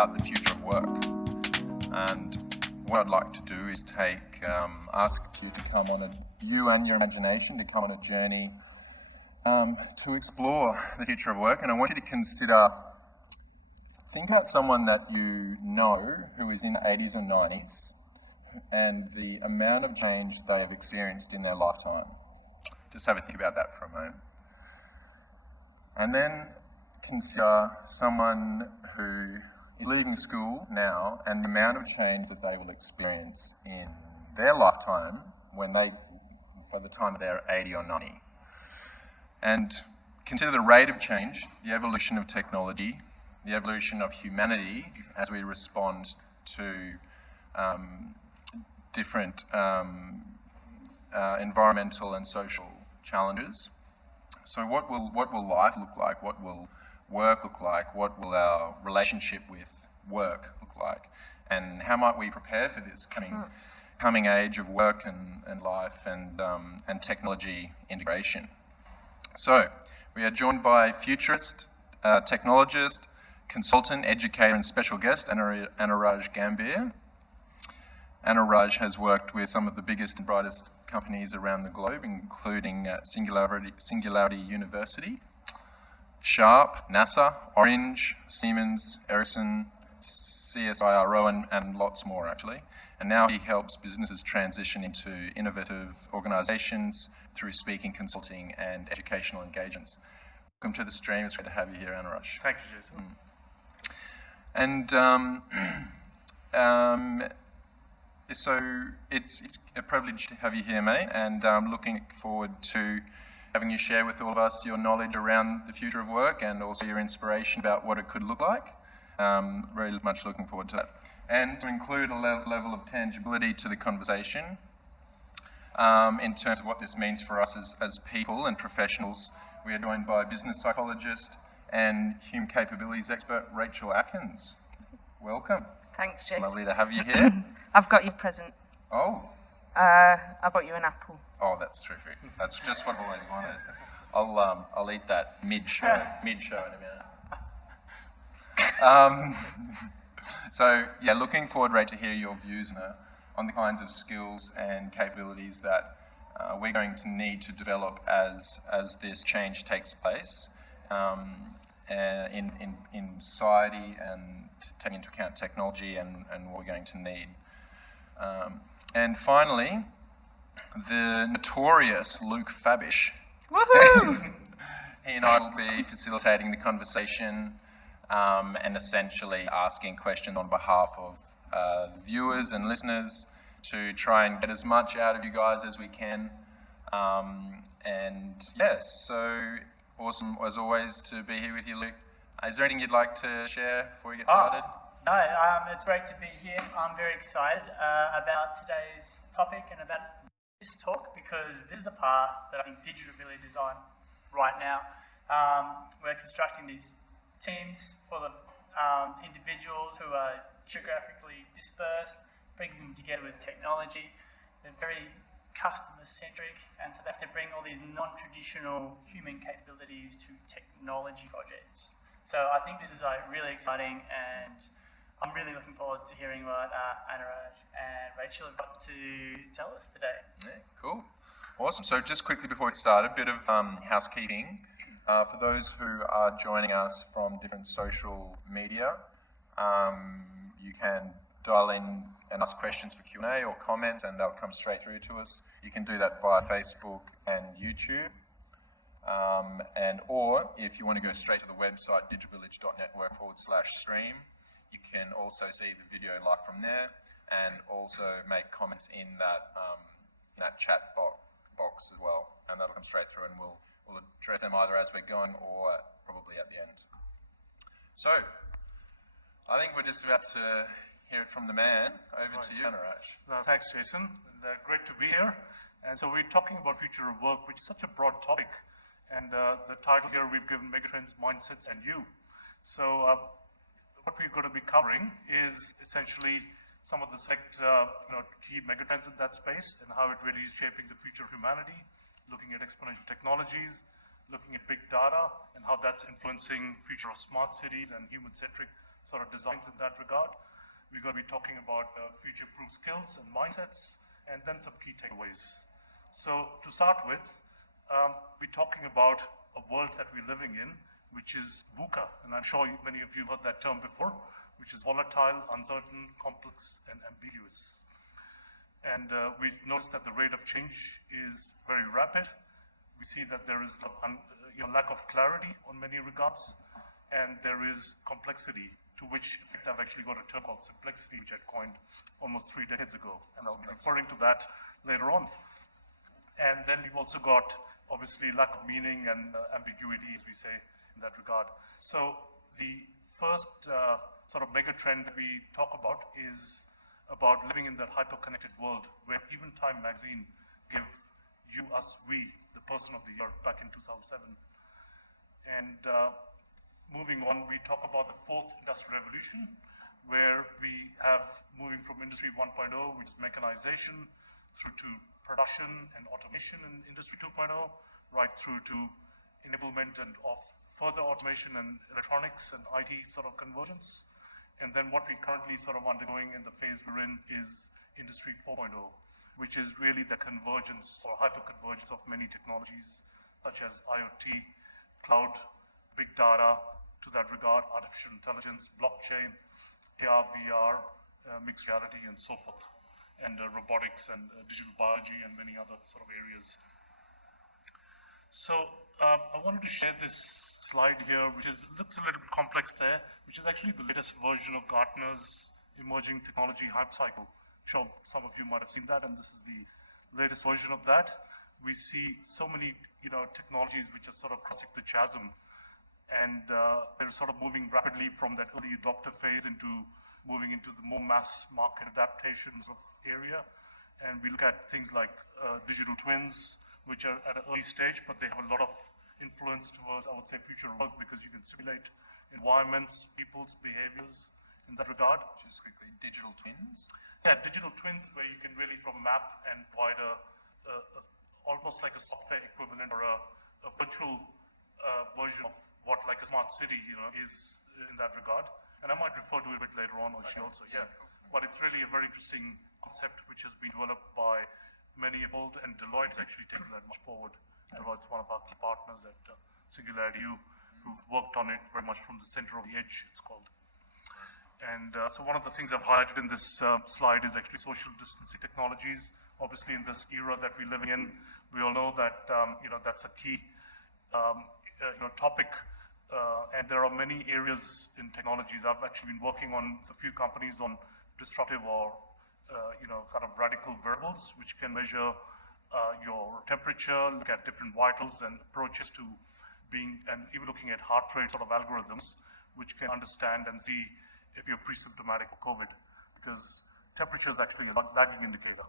about the future of work. And what I'd like to do is ask you to come on you and your imagination to come on a journey to explore the future of work. And I want you to think about someone that you know who is in the 80s or 90s and the amount of change they have experienced in their lifetime. Just have a think about that for a moment. And then consider someone who is leaving school now and the amount of change that they will experience in their lifetime by the time they're 80 or 90. And consider the rate of change, the evolution of technology, the evolution of humanity as we respond to different environmental and social challenges. So what will life look like? What will work look like? What will our relationship with work look like? And how might we prepare for this coming age of work and life and technology integration? So we are joined by futurist, technologist, consultant, educator and special guest, Anuraj Gambhir. Anuraj has worked with some of the biggest and brightest companies around the globe, including Singularity University, Sharp, NASA, Orange, Siemens, Ericsson, CSIRO, and lots more actually. And now he helps businesses transition into innovative organisations through speaking, consulting, and educational engagements. Welcome to the stream. It's great to have you here, Anuraj. Thank you, Jason. And so it's a privilege to have you here, mate, and I'm looking forward to having you share with all of us your knowledge around the future of work and also your inspiration about what it could look like. Very much looking forward to that. And to include a level of tangibility to the conversation in terms of what this means for us as people and professionals, we are joined by business psychologist and human capabilities expert, Rachel Atkins. Welcome. Thanks, Jason. Lovely to have you here. I've got you a present. Oh. I brought you an apple. Oh, that's terrific. That's just what I've always wanted. I'll eat that mid-show in a minute. So, yeah, looking forward, Ray, to hear your views on the kinds of skills and capabilities that we're going to need to develop as this change takes place in society and taking into account technology and what we're going to need. And finally, the notorious Luke Fabish. Woohoo! He and I will be facilitating the conversation and essentially asking questions on behalf of the viewers and listeners to try and get as much out of you guys as we can. And yes, so awesome as always to be here with you, Luke. Is there anything you'd like to share before we get started? No, it's great to be here. I'm very excited about today's topic and about this talk because this is the path that I think digital really design right now. We're constructing these teams for the individuals who are geographically dispersed, bringing them together with technology. They're very customer-centric, and so they have to bring all these non-traditional human capabilities to technology projects. So I think this is really exciting, and I'm really looking forward to hearing what Anuraj and Rachel have got to tell us today. Yeah, cool. Awesome. So just quickly before we start, a bit of housekeeping. For those who are joining us from different social media, you can dial in and ask questions for Q&A or comment, and they'll come straight through to us. You can do that via Facebook and YouTube. Or if you want to go straight to the website, digitalvillage.network/stream, you can also see the video live from there and also make comments in that chat box as well. And that'll come straight through, and we'll address them either as we're going or probably at the end. So, I think we're just about to hear it from the man. Over to you, Anuraj. Thanks, Jason. And, great to be here. And so we're talking about future of work, which is such a broad topic. And the title here we've given Megatrends, Mindsets, and You. So what we're going to be covering is essentially some of the key megatrends in that space and how it really is shaping the future of humanity, looking at exponential technologies, looking at big data and how that's influencing future of smart cities and human-centric sort of designs in that regard. We're going to be talking about future-proof skills and mindsets, and then some key takeaways. So to start with, we're talking about a world that we're living in, which is VUCA, and I'm sure many of you heard that term before, which is volatile, uncertain, complex, and ambiguous. And we noticed that the rate of change is very rapid. We see that there is lack of clarity on many regards, and there is complexity, to which I've actually got a term called simplexity, which I coined almost 3 decades ago, and I'll be referring to that later on. And then we've also got, obviously, lack of meaning and ambiguity, as we say, in that regard. So the first sort of mega trend that we talk about is about living in that hyper-connected world, where even Time magazine gave you, us, we, the person of the year back in 2007. And moving on, we talk about the fourth industrial revolution, where we have moving from Industry 1.0, which is mechanization, through to production and automation in Industry 2.0, right through to enablement and of further automation and electronics and IT sort of convergence. And then what we're currently sort of undergoing in the phase we're in is Industry 4.0, which is really the convergence or hyper-convergence of many technologies, such as IoT, cloud, big data, to that regard, artificial intelligence, blockchain, AR, VR, mixed reality, and so forth, and robotics and digital biology and many other sort of areas. So I wanted to share this slide here, which looks a little bit complex there, which is actually the latest version of Gartner's emerging technology hype cycle. I'm sure some of you might have seen that, and this is the latest version of that. We see so many technologies which are sort of crossing the chasm, and they're sort of moving rapidly from that early adopter phase into moving into the more mass market adaptations of area. And we look at things like digital twins, which are at an early stage, but they have a lot of influence towards, I would say, future work, because you can simulate environments, people's behaviors in that regard. Just quickly, digital twins? Yeah, digital twins, where you can really sort of map and provide almost like a software equivalent or a virtual version of what like a smart city is in that regard. And I might refer to it a bit later on, actually, also, yeah. Cool. But it's really a very interesting concept which has been developed by many involved, and Deloitte has actually taken that much forward. Deloitte's one of our key partners at Singularity U, who've worked on it very much from the center of the edge, it's called. And so one of the things I've highlighted in this slide is actually social distancing technologies. Obviously, in this era that we're living in, we all know that that's a key topic. And there are many areas in technologies. I've actually been working on a few companies on disruptive or kind of radical wearables, which can measure your temperature, look at different vitals and approaches to being, and even looking at heart rate sort of algorithms, which can understand and see if you're pre-symptomatic for COVID, because temperature is actually a lagging indicator.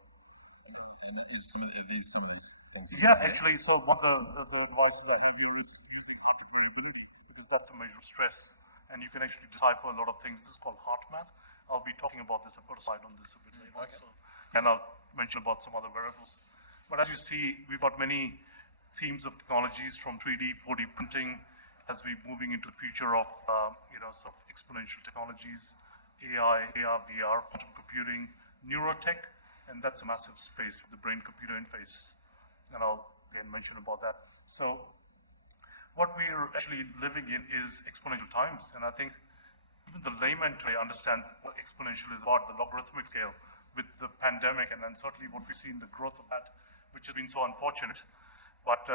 And is some of these things? Yeah, actually, so one of the devices I have here is using heart rate variability, because that's a measure of stress, and you can actually decipher a lot of things. This is called heart math. I'll be talking about this. I've got a slide on this a bit later. Okay. So, and I'll mention about some other variables. But as you see, we've got many themes of technologies, from 3D, 4D printing, as we're moving into the future of sort of exponential technologies, AI, AR, VR, quantum computing, neurotech, and that's a massive space with the brain-computer interface. And I'll again mention about that. So what we're actually living in is exponential times, and I think even the layman today understands what exponential is about, the logarithmic scale, with the pandemic, and then certainly what we see in the growth of that, which has been so unfortunate. But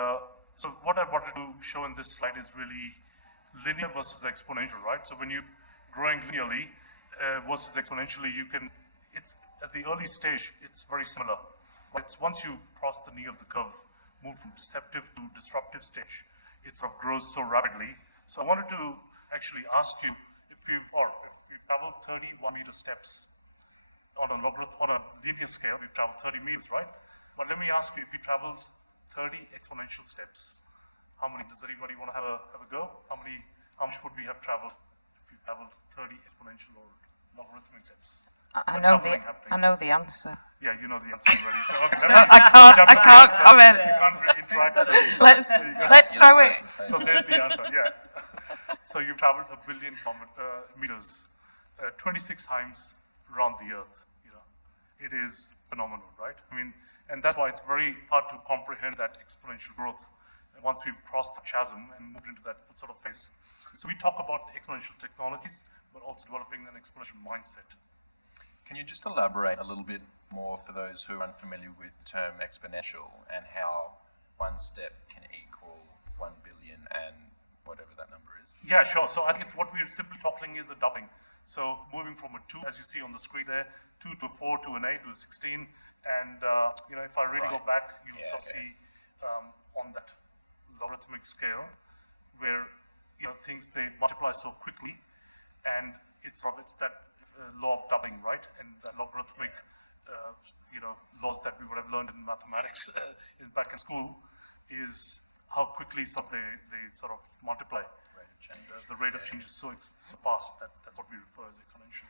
so what I wanted to show in this slide is really linear versus exponential, right? So when you're growing linearly versus exponentially, it's at the early stage, it's very similar. But it's once you cross the knee of the curve, move from deceptive to disruptive stage, it sort of grows so rapidly. So I wanted to actually ask you if you've traveled 30 1-meter steps on a linear scale, we've traveled 30 meters, right? But let me ask you, if you traveled 30 exponential steps, how many? Does anybody want to have a go? How much would we have traveled if you traveled 30 exponential or logarithmic steps? I know the answer. Yeah, you know the answer already. So okay, I can't comment. You can't really interact. So Let's throw it. So there's the answer. Yeah. So you've traveled 1 billion meters 26 times around the earth. It is phenomenal, right? I mean, and that's why it's very hard to comprehend that exponential growth once we've crossed the chasm and moved into that sort of phase. So we talk about exponential technologies, but also developing an exponential mindset. Can you just elaborate a little bit more for those who are unfamiliar with the term exponential and how one step can equal 1 billion and whatever that number is? Yeah, sure. So I think it's what we're simply talking is a doubling. So moving from a 2, as you see on the screen there, 2 to a 4 to an 8 to a 16. And, if I really go back, you'll see on that logarithmic scale where, things, they multiply so quickly. And it's that law of doubling, right? And the logarithmic, laws that we would have learned in mathematics back in school is how quickly they sort of multiply. And the rate of change is so fast that's what we refer as exponential.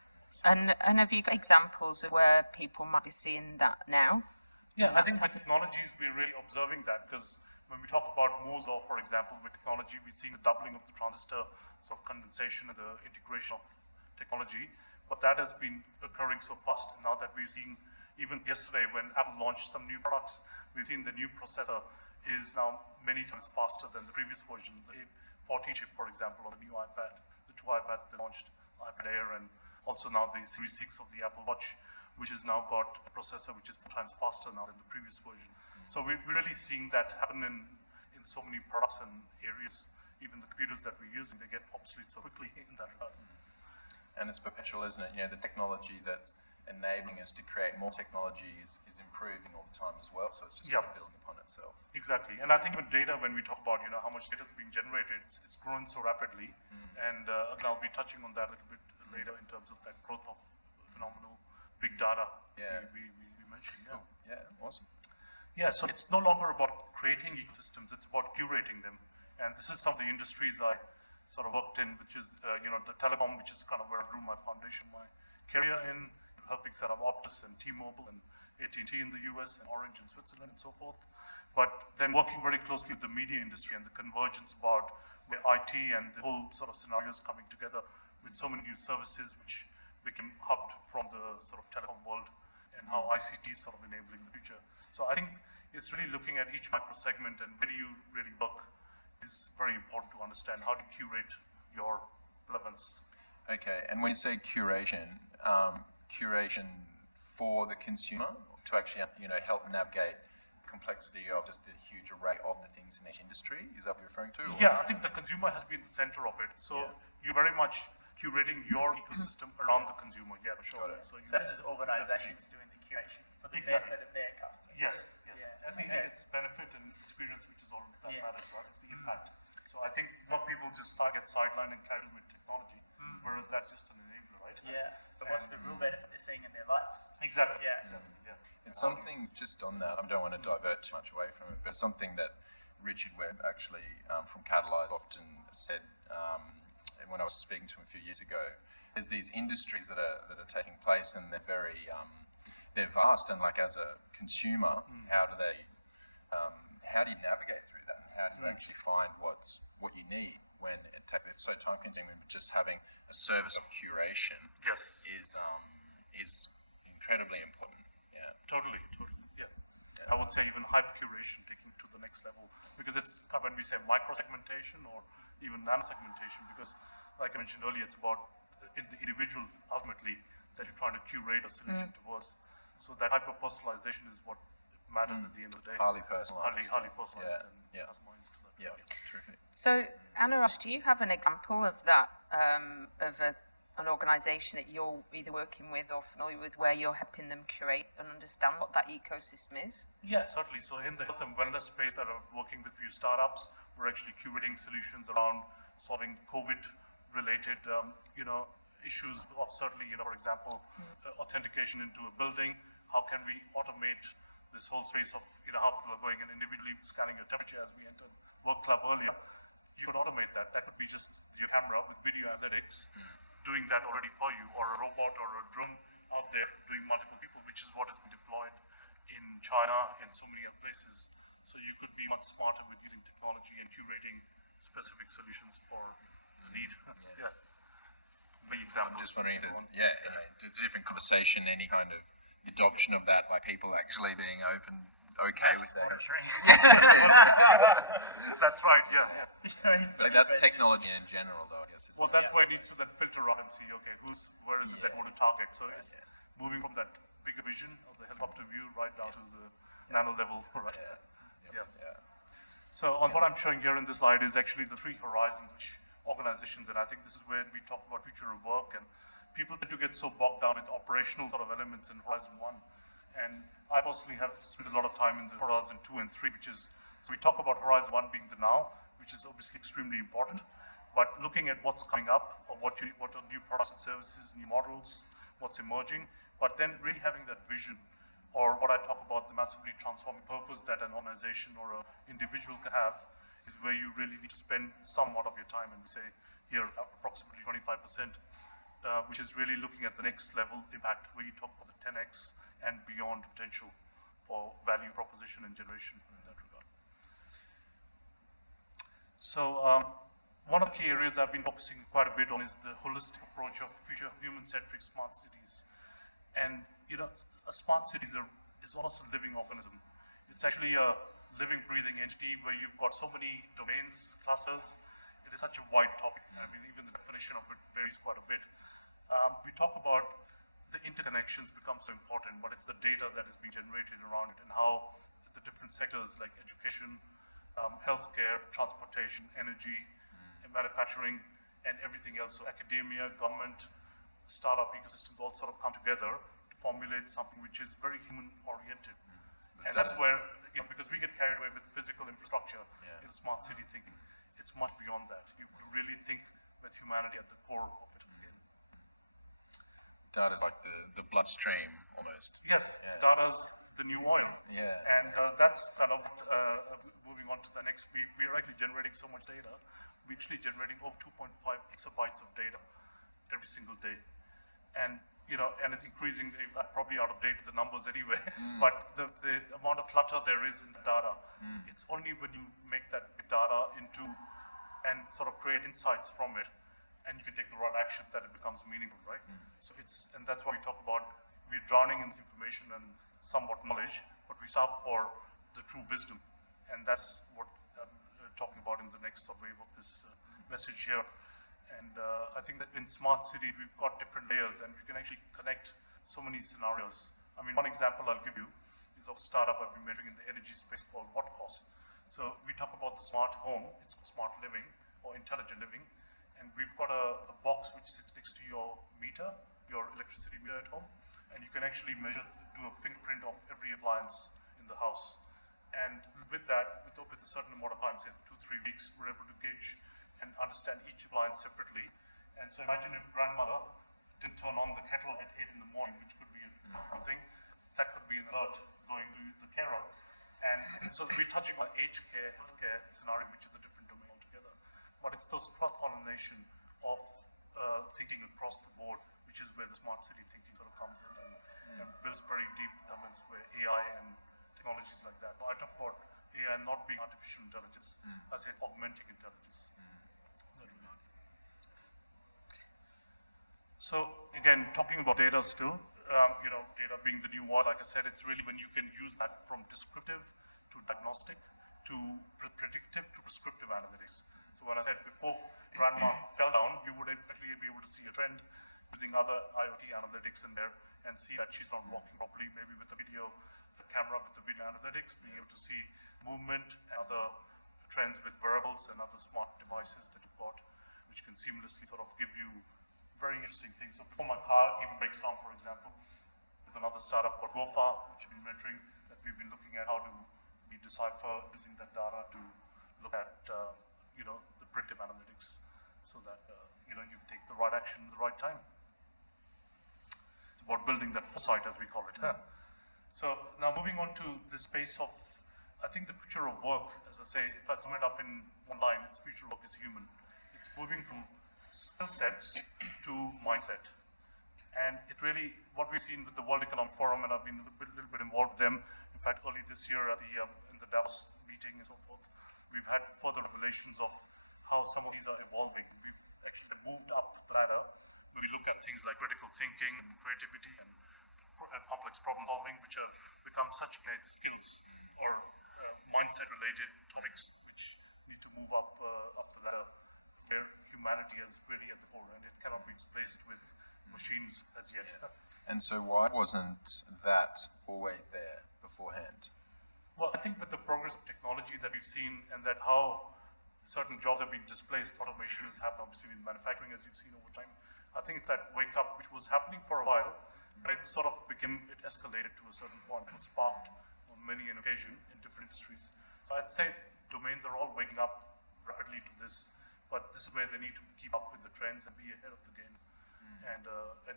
And have you got examples of where people might be seeing that now? Yeah, I think with technologies, we're really observing that because when we talk about Moore's law, for example, with technology, we're seeing the doubling of the transistor sort of condensation and the integration of technology. But that has been occurring so fast. And now that we're seeing, even yesterday when Apple launched some new products, we've seen the new processor is now many times faster than the previous version. The 40 chip, for example, on the new iPad, the 2 iPads they launched, iPad Air, and also now the Series 6 of the Apple Watch, which has now got a processor which is 4 times faster now than the previous version. So we're really seeing that happen in so many products and areas. Even the computers that we're using, they get obsolete so quickly in that regard. And it's perpetual, isn't it? The technology that's enabling us to create more technology is improving all the time as well. So it's just kind of building upon itself. Exactly. And I think with data, when we talk about, how much data is being generated, it's growing so rapidly. And again, I'll be touching on that a little bit later in terms of that growth of phenomenal big data we mentioned. Yeah. Cool. Yeah, awesome. Yeah, so it's no longer about creating ecosystems, it's about curating them. And this is some of the industries I sort of worked in, which is, the telecom, which is kind of where I grew my foundation, my career in, helping set up Optus and T-Mobile and AT&T in the US and Orange in Switzerland and so forth. But then working very closely with the media industry and the convergence about the IT and the whole sort of scenarios coming together with so many new services which became hubbed from the sort of telecom world and how ICT is sort of enabling the future. So I think it's really looking at each micro segment and where you really look is very important to understand how to curate your relevance. Okay, and when you say curation, curation for the consumer to actually, help navigate complexity of just the huge array of the things in each industry? Is that what you're referring to? Yeah, I think the consumer has been the center of it. So you're very much curating your ecosystem around the consumer. Yeah, for sure. So this is organizations doing the curation for the benefit of their customers. Yes. Yeah. At the end, it's benefit and experience, which is all that matters, right? It's the impact. So I think a lot of people just get sidelined and carried with technology, whereas that's just an enabler, right? Yeah. So what's the real benefit they're seeing in their lives? Exactly. Yeah. Exactly. Yeah. It's something just on that, I don't want to divert too much away from it, but it's something that Richard Webb actually from Catalyze often said when I was speaking to him a few years ago. There's these industries that are taking place and they're very, they're vast, and like as a consumer, how do you navigate through that, and how do you actually find what you need when it's so time consuming, but just having a service of curation is incredibly important. Yeah. Totally. Yeah. I would say even hyper curation, taking it to the next level, because it's when we say micro segmentation or even nano segmentation, because like I mentioned earlier, it's about the individual ultimately that you're trying to curate a solution towards. So that hyper personalization is what matters at the end of the day. Highly personalized. Highly personalized and customized to that. Yeah, terrific. So, Anuraj, do you have an example of that, of an organisation that you're either working with or familiar with where you're helping them curate and understand what that ecosystem is? Yeah, certainly. So in the health and wellness space that I'm working with few startups, we're actually curating solutions around solving COVID-related, issues of certainly, for example, authentication into a building. How can we automate this whole space of, how people are going and individually scanning your temperature as we entered Work Club earlier? You could automate that. That could be just your camera with video analytics doing that already for you, or a robot or a drone out there doing multiple people, which is what has been deployed in China, in so many other places. So you could be much smarter with using technology and curating specific solutions for the need. many examples. I'm just wondering if there's, everyone. it's a different conversation, any kind of adoption of that, like people actually being okay with that. Monitoring. That's right, yeah. But that's technology in general, though, I guess. Well, that's where it needs to then filter out and see, okay, where is it that want to target? So it's moving from that bigger vision of the helicopter view right down to the nano level, right? Yeah. So on what I'm showing here in this slide is actually the 3 horizons which organizations, and I think this is where we talk about future of work, and people tend to get so bogged down with operational sort of elements in Horizon 1. And I personally have spent a lot of time in the Horizon 2 and 3, so we talk about Horizon 1 being the now, which is obviously extremely important, but looking at what's coming up, or what are new products and services, new models, what's emerging, but then really having that vision, or what I talk about, the massively transforming purpose that an organization or an individual can have, is where you really need to spend somewhat of your time, and say here approximately 25%, which is really looking at the next level impact, where you talk about the 10x and beyond potential for value proposition and generation in that regard. So one of the key areas I've been focusing quite a bit on is the holistic approach of future human-centric smart cities. And a smart city is almost a living organism. It's actually a living, breathing entity where you've got so many domains, clusters. It is such a wide topic. I mean, even the definition of it varies quite a bit. We talk about the interconnections become so important, but it's the data that is being generated around it, and how the different sectors like education, healthcare, transportation, energy, and manufacturing, and everything else, so academia, government, startup ecosystems all sort of come together to formulate something which is very human-oriented. And that's where, because we get carried away with physical infrastructure in smart city thinking, it's much beyond that. You really think with humanity at the core of it again. Data's like the bloodstream, almost. Yes, data's the new oil. Yeah. And that's kind of moving on to the next. We are actually generating so much data. We're actually generating over 2.5 exabytes of data every single day. And and it's increasing, probably out of date, the numbers anyway, but the amount of clutter there is in the data, it's only when you make that big data into, and sort of create insights from it, and you can take the right actions, that it becomes meaningful, right? So and that's what we talk about. We're drowning in information and somewhat knowledge, but we start for the true wisdom, and that's what I'm talking about in the next wave of this message here. And I think that in smart cities, we've got different layers, and we can actually connect so many scenarios. I mean, one example I'll give you is of a startup I've been mentoring in the energy space called What Cost. So we talk about the smart home, it's smart living or intelligent living, and we've got a box which sits next to your meter, your electricity meter at home, and you can actually do a fingerprint of every appliance in the house. And with that, with a certain amount of time, say 2-3 weeks, we're able to gauge and understand each appliance separately. And so imagine if grandmother didn't turn on the kettle at 8 in the morning, which could be a typical thing, that could be an alert going to the carer. And so we're touching on aged care, healthcare scenario, which is a different domain altogether. But it's those cross-pollination of thinking across the board, which is where the smart city thinking sort of comes in and builds very deep elements where AI and technologies like that. I talk about AI not being artificial intelligence, I say augmenting intelligence. So again, talking about data still, data being the new word, like I said, it's really when you can use that from descriptive to diagnostic to predictive to prescriptive analytics. So when I said before grandma fell down, you would actually be able to see a trend using other IoT analytics in there and see that she's not walking properly, maybe with the camera with the video analytics, being able to see movement and other trends with wearables and other smart devices that you've got, which can seamlessly sort of give you very interesting things. So before my car even breaks down, for example, there's another startup called GoFar, which we've been mentoring, that we've been looking at how do we decipher using that data to look at, the predictive analytics so that, you take the right action at the right time. It's about building that foresight, as we call it. So now moving on to the space of, I think the future of work, as I say, if I sum it up in one line, it's future of work is human. It's moving from skill sets to mindset. And it's really what we've seen with the World Economic Forum, and I've been a little bit involved with them. In fact, early this year at in the Davos meeting and so forth, we've had further revelations of how some of these are evolving. We've actually moved up the ladder, where we look at things like critical thinking and creativity and complex problem solving, which have become such innate skills or mindset-related topics which need to move up the ladder, where humanity is really at the core, and it cannot be displaced with machines as yet. And so why wasn't that always there beforehand? Well, I think with the progress of technology that we've seen, and that how certain jobs have been displaced, automation has happened, obviously, in manufacturing, as you've seen over time. I think it's that wake up, which was happening for a while, but it sort of it escalated to a certain point, was sparked on many an occasion in different industries. So I'd say domains are all waking up rapidly to this, but this is where they need to keep up with the trends and be ahead of the game. And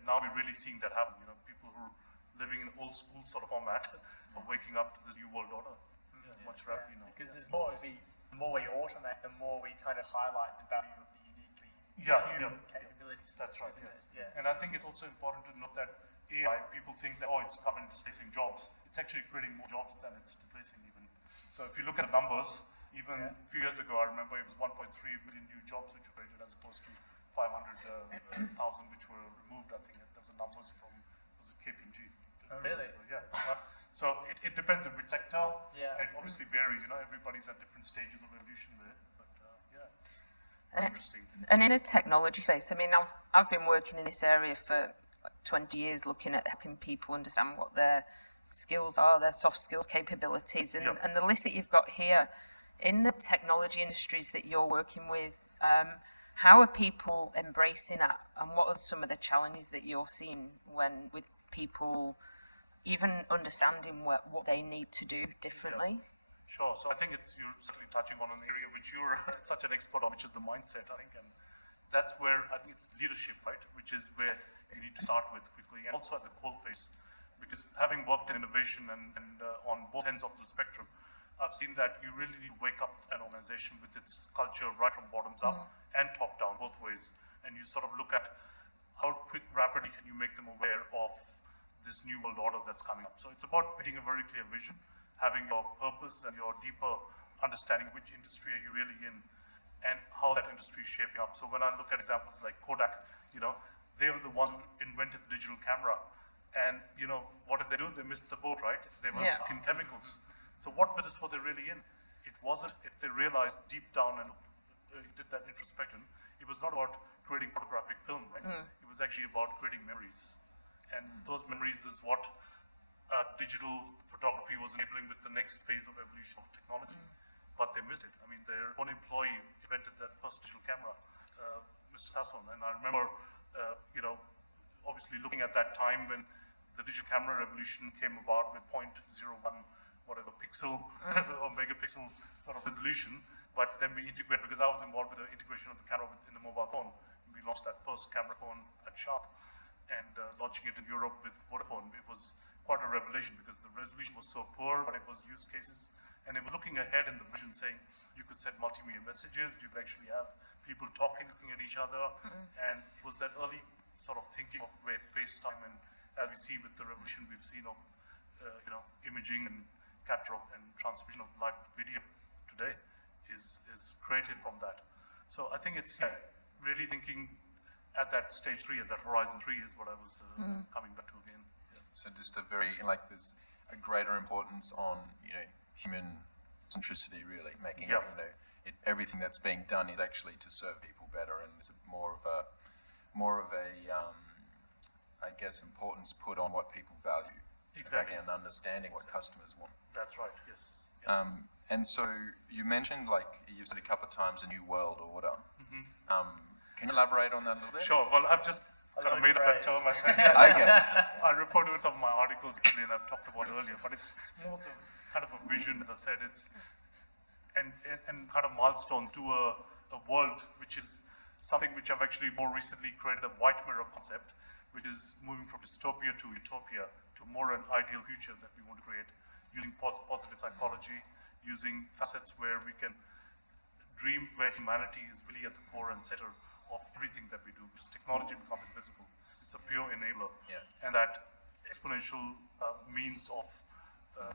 now we're really seeing that happen. You know, people who are living in old school sort of format are waking up to this new world order much rapidly now. Because the more we automate, the more we kind of highlight the value of the uniquely human capabilities. That's right. Isn't it? Yeah. And I think it's also important to note that AI, people think that, it's coming displacing jobs. It's actually creating more jobs than it's displacing even. So if you look at the numbers, even a few years ago, I remember it was 1.3 million new jobs which were created as opposed to 500,000 which were removed. I think there's the numbers from, was it KPMG? Oh, really? Yeah. So it depends on which sector. Yeah. It obviously varies, everybody's at different stages of evolution there. But it's interesting. And in a technology space, I mean, I've been working in this area for 20 years, looking at helping people understand what their skills are, their soft skills, capabilities, and the list that you've got here, in the technology industries that you're working with, how are people embracing that, and what are some of the challenges that you're seeing with people even understanding what they need to do differently? Sure. So I think you're certainly touching on an area which you're such an expert on, which is the mindset, I think, and that's where I think it's leadership, right, which is where you need to start with quickly, and also at the coal face, because having worked in innovation and on both ends of the spectrum, I've seen that you really need to wake up an organization with its culture right from bottoms up and top down, both ways, and you sort of look at how rapidly can you make them aware of this new world order that's coming up. So it's about painting a very clear vision, having your purpose and your deeper understanding which industry are you really in and how that industry is shaping up. So when I look at examples like Kodak, they were the ones who invented the digital camera. And, what did they do? They missed the boat, right? They were stuck in chemicals. So what business were they really in? It wasn't, if they realized deep down and did that introspection, it was not about creating photographic film, right? It was actually about creating memories. And those memories is what digital photography was enabling with the next phase of evolution of technology. But they missed it. I mean, their own employee invented that first digital camera, Mr. Sasson. And I remember, obviously looking at that time when the digital camera revolution came about with 0.01, whatever pixel or megapixel sort of resolution. But then we integrate, because I was involved with the integration of the camera in the mobile phone. We launched that first camera phone at Sharp, and launching it in Europe with Vodafone. It was quite a revelation because the resolution was so poor, but it was use cases. And it was looking ahead in the vision, saying you could send multimedia messages, you could actually have people talking, looking at each other. And it was that early sort of thinking of where FaceTime, and as we see with the revolution we've seen of imaging and capture and transmission of live video today is created from that. So I think it's really thinking at that stage 3, at that horizon 3 is what I was coming back to again. Yeah. So just there's a greater importance on, human centricity, really, making it, everything that's being done is actually to serve people better, and there's more of a I guess, importance put on what people value. Exactly. And understanding what customers want. That's right, yes. Yeah. And so you mentioned, you've said a couple of times, a new world order. Can you elaborate on that a little bit? Sure. Well, I've just kind of made up that term. I refer to it in some of my articles, actually, and I've talked about it earlier, but it's more the kind of a vision, as I said, and kind of milestones to a world which is something which I've actually more recently created, a white mirror concept, which is moving from dystopia to utopia, to more an ideal future that we want to create, using positive psychology, using facets where we can dream, where humanity is really at the core and center of everything that we do, because technology becomes invisible. It's a pure enabler. Yeah. And that exponential means of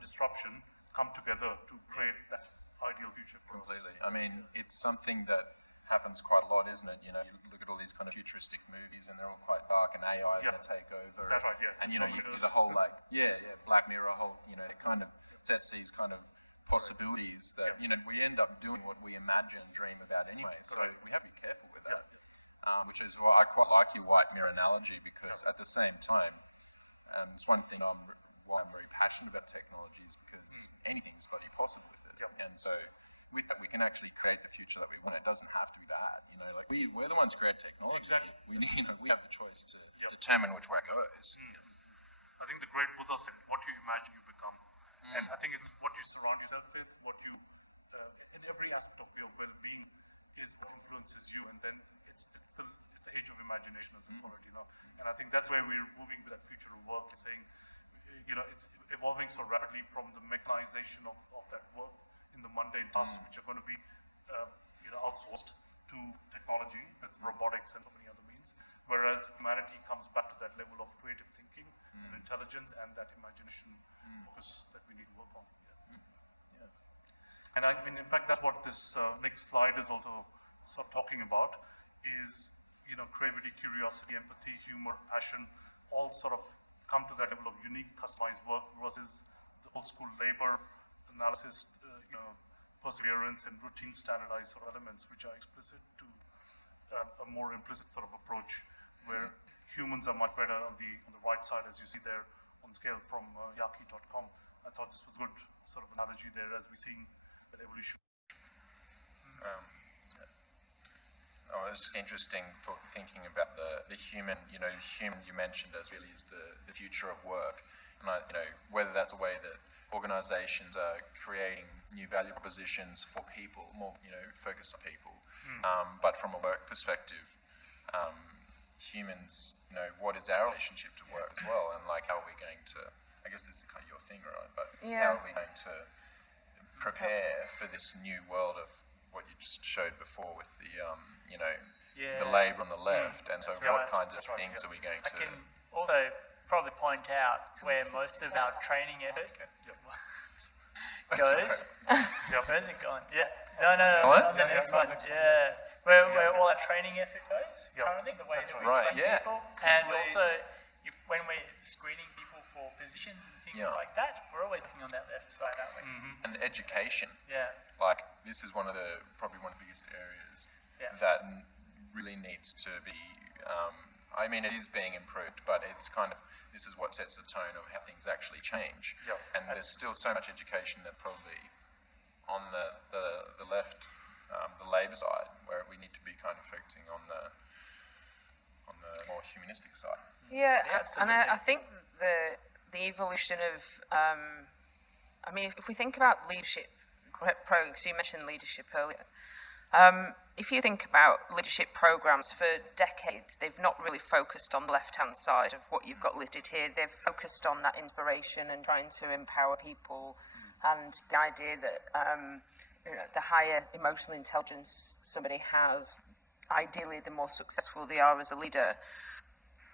disruption come together to create that ideal future for us. Completely. I mean, it's something that happens quite a lot, isn't it? You know, you look at all these kind of futuristic movies, and they're all quite dark, and AI is going to take over. That's right. Yeah. And you know, the whole like Black Mirror, whole it kind of sets these kind of possibilities that you know we end up doing what we imagine and dream about anyway. So we have to be careful with that. Which is why I quite like your white mirror analogy, because at the same time, it's one thing why I'm very passionate about technology is because anything's bloody possible with it. And so with that, we can actually create the future that we want. It doesn't have to be bad. You know, like we're the ones who create technology. Exactly. We have the choice to determine which way it goes. I think the great Buddha said, what you imagine you become. And I think it's what you surround yourself with, what you, in every aspect of your well-being is what influences you. And then it's the age of imagination, as I call it, you know. And I think that's where we're moving with that future of work, is saying, you know, it's evolving so rapidly from the mechanization of that work in the mundane tasks, which are going to be, you know, outsourced to technology with robotics and so many other means. Whereas humanity comes back to that level of creative thinking and intelligence and that imagination focus that we need to work on. And I mean, in fact, that's what this next slide is also sort of talking about, is, you know, creativity, curiosity, empathy, humor, passion, all sort of come to that level of unique, customized work versus the old school labor analysis, you know, perseverance and routine standardized sort of elements, which are explicit to a more implicit sort of approach, where humans are much better on the right side, as you see there on scale from yaki.com. I thought this was good sort of analogy there as we're seeing that evolution. It's just interesting thinking about the human, you know, human you mentioned as really is the future of work. And you know, whether that's a way that organizations are creating new value propositions for people, more, you know, focus on people. But from a work perspective, humans, you know, what is our relationship to work as well? And like, how are we going to, I guess this is kind of your thing, right? But how are we going to prepare for this new world of what you just showed before with the, you know, the labour on the left, and so what kinds of things are we going to... I can also probably point out where most of our training effort goes. Where's it gone? No, on the next one. Where all our training effort goes, currently, the way that we train people, and also when we're screening people for positions and things like that, we're always looking on that left side, aren't we? And education. Like, this is probably one of the biggest areas that really needs to be, I mean, it is being improved, but it's kind of, this is what sets the tone of how things actually change. And there's still so much education that probably on the left, the labour side, where we need to be kind of focusing on the more humanistic side. And I think the evolution of, I mean, if we think about leadership programs, you mentioned leadership earlier. If you think about leadership programs, for decades, they've not really focused on the left-hand side of what you've got listed here. They've focused on that inspiration and trying to empower people, and the idea that you know, the higher emotional intelligence somebody has, ideally the more successful they are as a leader.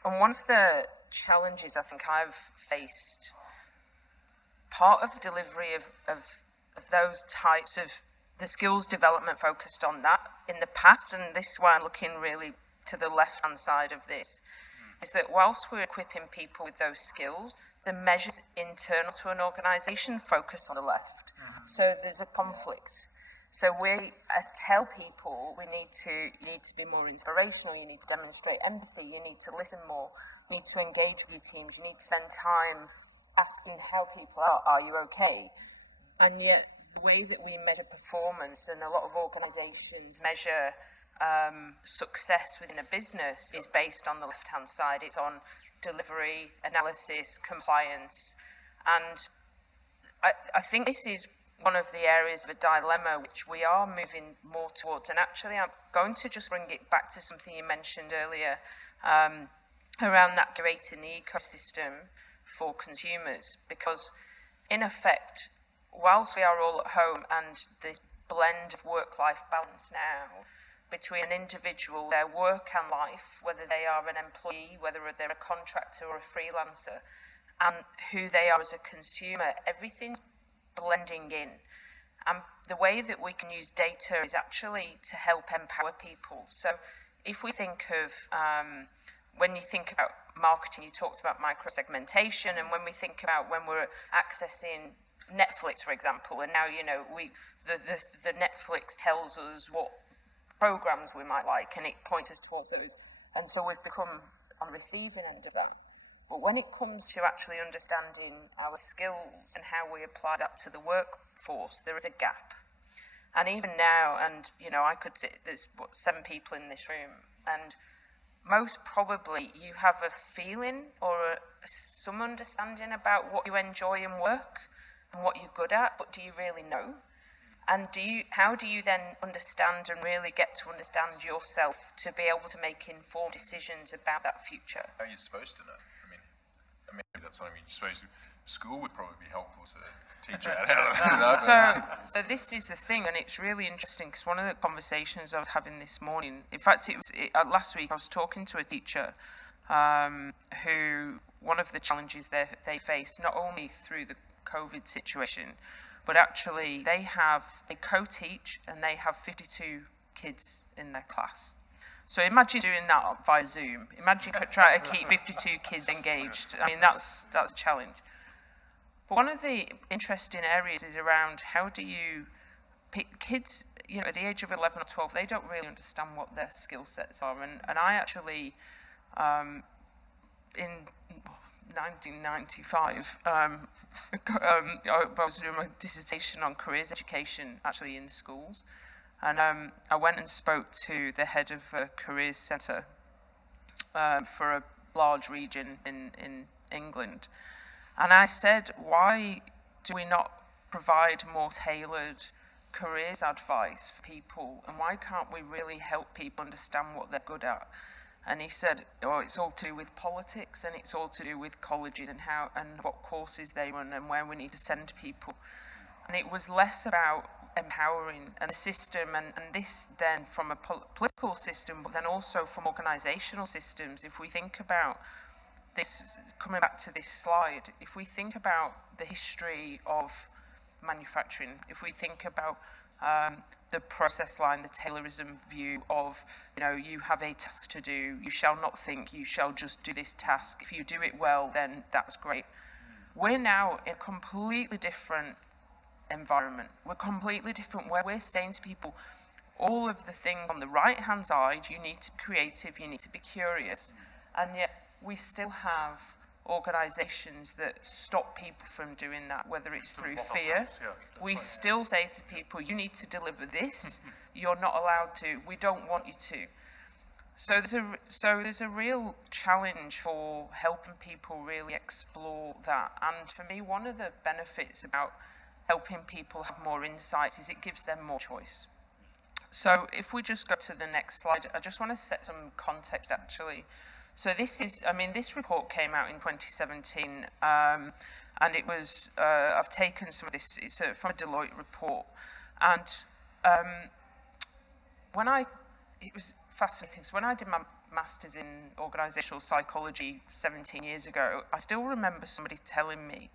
And one of the challenges I think I've faced, part of the delivery of those types of the skills development focused on that in the past, and this is why I'm looking really to the left-hand side of this, is that whilst we're equipping people with those skills, the measures internal to an organisation focus on the left. So there's a conflict. So we tell people you need to be more inspirational, you need to demonstrate empathy, you need to listen more, you need to engage with your teams, you need to spend time asking how people are you okay? And yet the way that we measure performance, and a lot of organisations measure success within a business, is based on the left-hand side. It's on delivery, analysis, compliance. And I think this is one of the areas of a dilemma which we are moving more towards. And actually, I'm going to just bring it back to something you mentioned earlier around that curating the ecosystem for consumers. Because in effect, whilst we are all at home, and this blend of work-life balance now between an individual, their work and life, whether they are an employee, whether they're a contractor or a freelancer, and who they are as a consumer, everything's blending in. And the way that we can use data is actually to help empower people. So if we think of, when you think about marketing, you talked about micro-segmentation, and when we think about when we're accessing Netflix, for example, and now, you know, the Netflix tells us what programs we might like, and it points us towards those. And so we've become on the receiving end of that. But when it comes to actually understanding our skills and how we apply that to the workforce, there is a gap. And even now, and you know, I could sit, there's 7 people in this room, and most probably you have a feeling or some understanding about what you enjoy in work and what you're good at, but do you really know? And how do you then understand and really get to understand yourself to be able to make informed decisions about that future? How are you supposed to know? I mean, that's something you're supposed to. School would probably be helpful to teach you how to know. So this is the thing, and it's really interesting because one of the conversations I was having this morning, in fact, last week I was talking to a teacher who, one of the challenges they face, not only through the COVID situation, but actually they co-teach and they have 52 kids in their class. So imagine doing that via Zoom. Imagine trying to keep 52 kids engaged. I mean, that's a challenge. But one of the interesting areas is around how do you pick kids, you know, at the age of 11 or 12, they don't really understand what their skill sets are. And I actually, in 1995, I was doing my dissertation on careers education actually in schools. And I went and spoke to the head of a careers centre for a large region in England. And I said, why do we not provide more tailored careers advice for people? And why can't we really help people understand what they're good at? And he said, oh, it's all to do with politics, and it's all to do with colleges and what courses they run and where we need to send people. And it was less about empowering and the system, and this then from a political system, but then also from organisational systems. If we think about this, coming back to this slide, if we think about the history of manufacturing, if we think about the process line, the Taylorism view of, you know, you have a task to do, you shall not think, you shall just do this task. If you do it well, then that's great. We're now in a completely different environment. We're completely different, where we're saying to people, all of the things on the right-hand side, you need to be creative, you need to be curious, and yet we still have organisations that stop people from doing that, whether it's through fear. We still say to people, you need to deliver this, you're not allowed to, we don't want you to. So there's a real challenge for helping people really explore that. And for me, one of the benefits about helping people have more insights is it gives them more choice. So if we just go to the next slide, I just want to set some context actually. So this is, I mean, this report came out in 2017, and it was, I've taken some of this, it's from a Deloitte report, and it was fascinating, because when I did my master's in organisational psychology 17 years ago, I still remember somebody telling me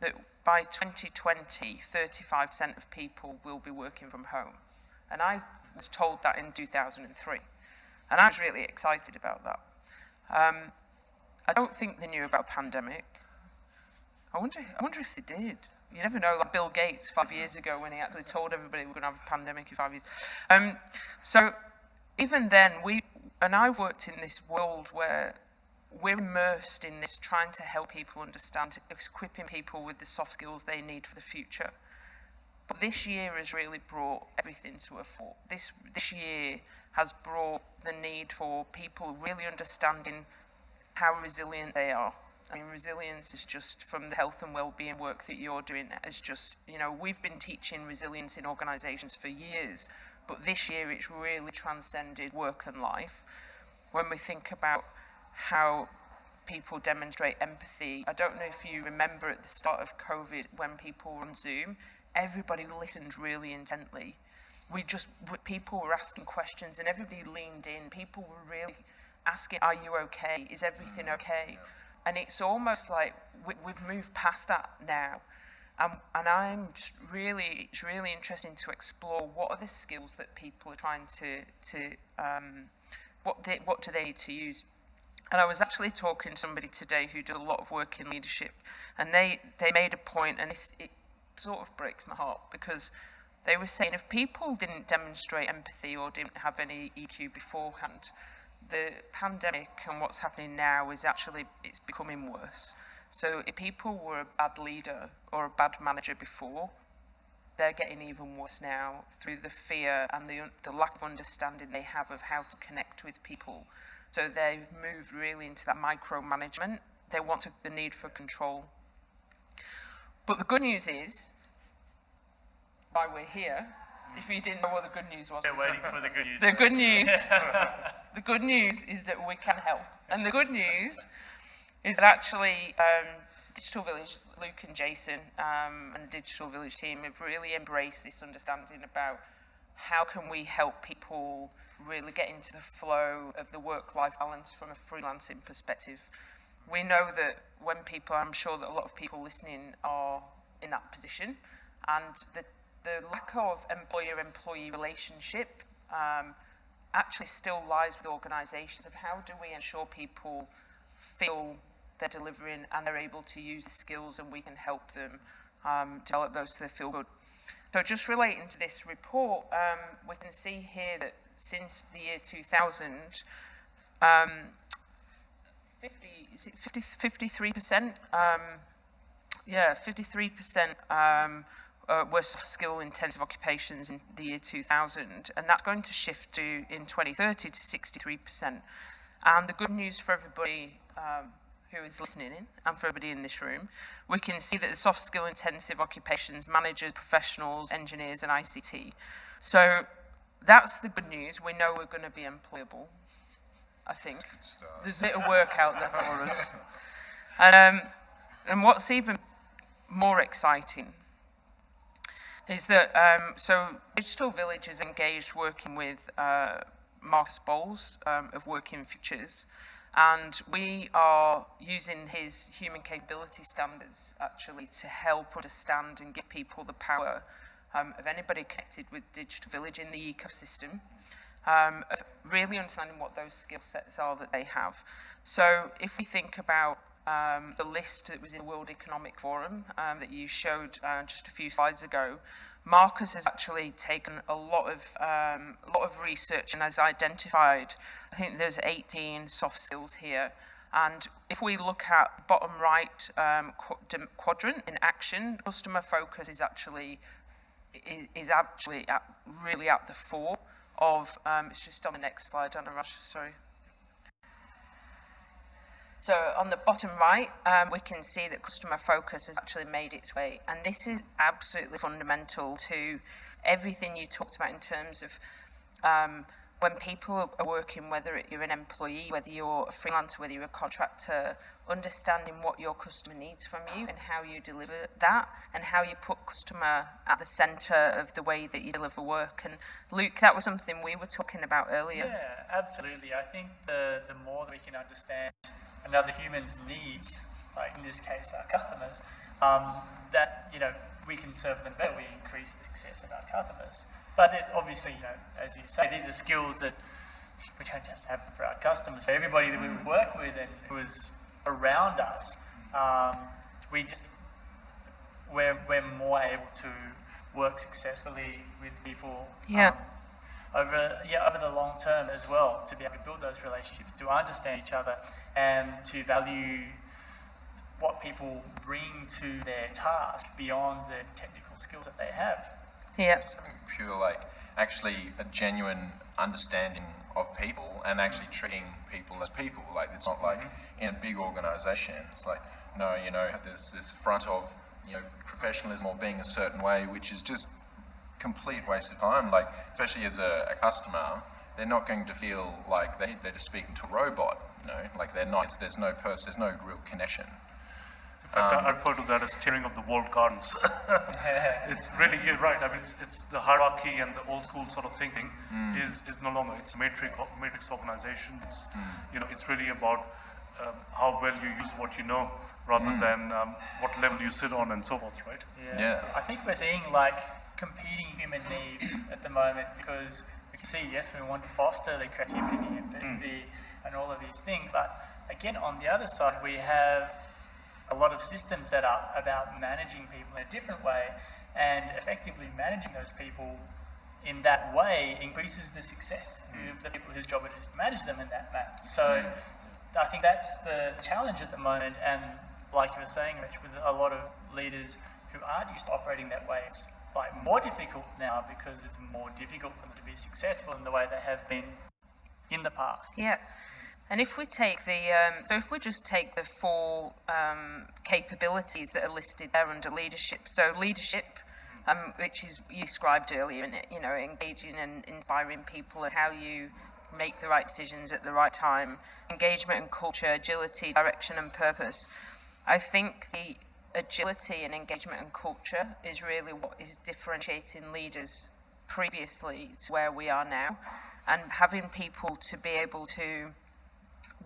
that by 2020, 35% of people will be working from home. And I was told that in 2003. And I was really excited about that. I don't think they knew about pandemic. I wonder if they did. You never know, like Bill Gates 5 years ago when he actually told everybody we're going to have a pandemic in 5 years. So even then, I've worked in this world where we're immersed in this, trying to help people understand, equipping people with the soft skills they need for the future. But this year has really brought everything to a fore. This year has brought the need for people really understanding how resilient they are. I mean, resilience is just from the health and well-being work that you're doing. It's just, you know, we've been teaching resilience in organisations for years, but this year it's really transcended work and life. When we think about how people demonstrate empathy, I don't know if you remember at the start of COVID when people were on Zoom, everybody listened really intently. People were asking questions and everybody leaned in. People were really asking, are you okay? Is everything okay? And it's almost like we've moved past that now. it's really interesting to explore what are the skills that people are trying what do they need to use. And I was actually talking to somebody today who does a lot of work in leadership, and they made a point, and it sort of breaks my heart, because they were saying if people didn't demonstrate empathy or didn't have any EQ beforehand, the pandemic and what's happening now is actually, it's becoming worse. So if people were a bad leader or a bad manager before, they're getting even worse now through the fear and the lack of understanding they have of how to connect with people. So they've moved really into that micromanagement. They want the need for control. But the good news is, why we're here, if you didn't know what the good news was. They're waiting for the good news. The good news, the good news is that we can help. And the good news is that actually Digital Village, Luke and Jason and the Digital Village team have really embraced this understanding about how can we help people really get into the flow of the work-life balance from a freelancing perspective. We know that when people, I'm sure that a lot of people listening are in that position, and the lack of employer-employee relationship actually still lies with organisations of how do we ensure people feel they're delivering and they're able to use the skills, and we can help them develop those so they feel good. So just relating to this report, we can see here that since the year 2000, 53%? 53% were soft skill intensive occupations in the year 2000, and that's going to shift to, in 2030, to 63%. And the good news for everybody who is listening in, and for everybody in this room, we can see that the soft skill intensive occupations, managers, professionals, engineers, and ICT. So that's the good news. We know we're going to be employable, I think. There's a bit of work out there for us. And what's even more exciting is that, so Digital Village is engaged working with Marcus Bowles of Working Futures, and we are using his human capability standards actually to help understand and give people the power of anybody connected with Digital Village in the ecosystem, of really understanding what those skill sets are that they have. So if we think about the list that was in the World Economic Forum that you showed just a few slides ago, Marcus has actually taken a lot of research and has identified, I think there's 18 soft skills here. And if we look at bottom right quadrant in action, customer focus is actually really at the fore of, it's just on the next slide, Anuraj, sorry. So on the bottom right, we can see that customer focus has actually made its way. And this is absolutely fundamental to everything you talked about in terms of when people are working, whether you're an employee, whether you're a freelancer, whether you're a contractor, understanding what your customer needs from you and how you deliver that, and how you put customer at the centre of the way that you deliver work. And Luke, that was something we were talking about earlier. Yeah, absolutely. I think the more that we can understand another human's needs, like in this case our customers, that we can serve them better, we increase the success of our customers. But obviously, as you say, these are skills that we don't just have for our customers, for everybody that we work with and who is around us. We're more able to work successfully with people. Yeah. Over the long term as well, to be able to build those relationships, to understand each other, and to value what people bring to their task beyond the technical skills that they have. Yeah. Just having pure, actually a genuine understanding of people and actually treating people as people. It's not like in a big organisation. It's like, no, there's this front of, professionalism or being a certain way, which is just complete waste of time. Especially as a customer, they're not going to feel like they're just speaking to a robot. They're not. There's no real connection. In fact, I refer to that as steering of the walled gardens. It's really, you're right. I mean, it's the hierarchy and the old school sort of thinking is no longer. It's matrix organization. It's it's really about how well you use what you know rather than what level you sit on and so forth, right? Yeah. I think we're seeing like competing human needs at the moment, because we can see, yes, we want to foster the creativity and empathy and all of these things, but again, on the other side, we have a lot of systems set up about managing people in a different way, and effectively managing those people in that way increases the success of the people whose job it is to manage them in that manner. So I think that's the challenge at the moment, and like you were saying, Rich, with a lot of leaders who aren't used to operating that way, it's like more difficult now because it's more difficult for them to be successful in the way they have been in the past. Yeah. And if we take if we just take the four capabilities that are listed there under leadership, so leadership, which is you described earlier, in it, you know, engaging and inspiring people and how you make the right decisions at the right time, engagement and culture, agility, direction and purpose. I think the agility and engagement and culture is really what is differentiating leaders previously to where we are now, and having people to be able to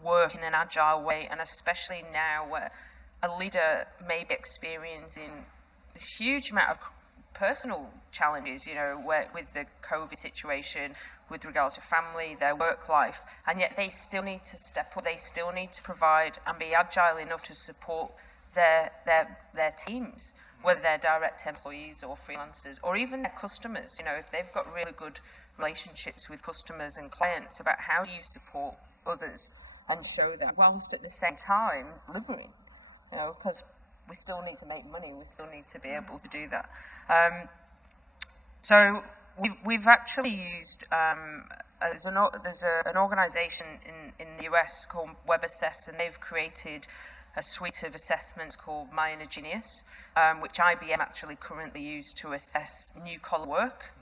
work in an agile way, and especially now where a leader may be experiencing a huge amount of personal challenges, you know, with the COVID situation, with regards to family, their work life, and yet they still need to step up, they still need to provide and be agile enough to support their teams, whether they're direct employees or freelancers, or even their customers. You know, if they've got really good relationships with customers and clients, about how do you support others and show that, whilst at the same time delivering, you know, because we still need to make money, we still need to be able to do that. So we've actually used, there's an organisation in the US called WebAssess, and they've created a suite of assessments called My Inner Genius, which IBM actually currently use to assess new collar work.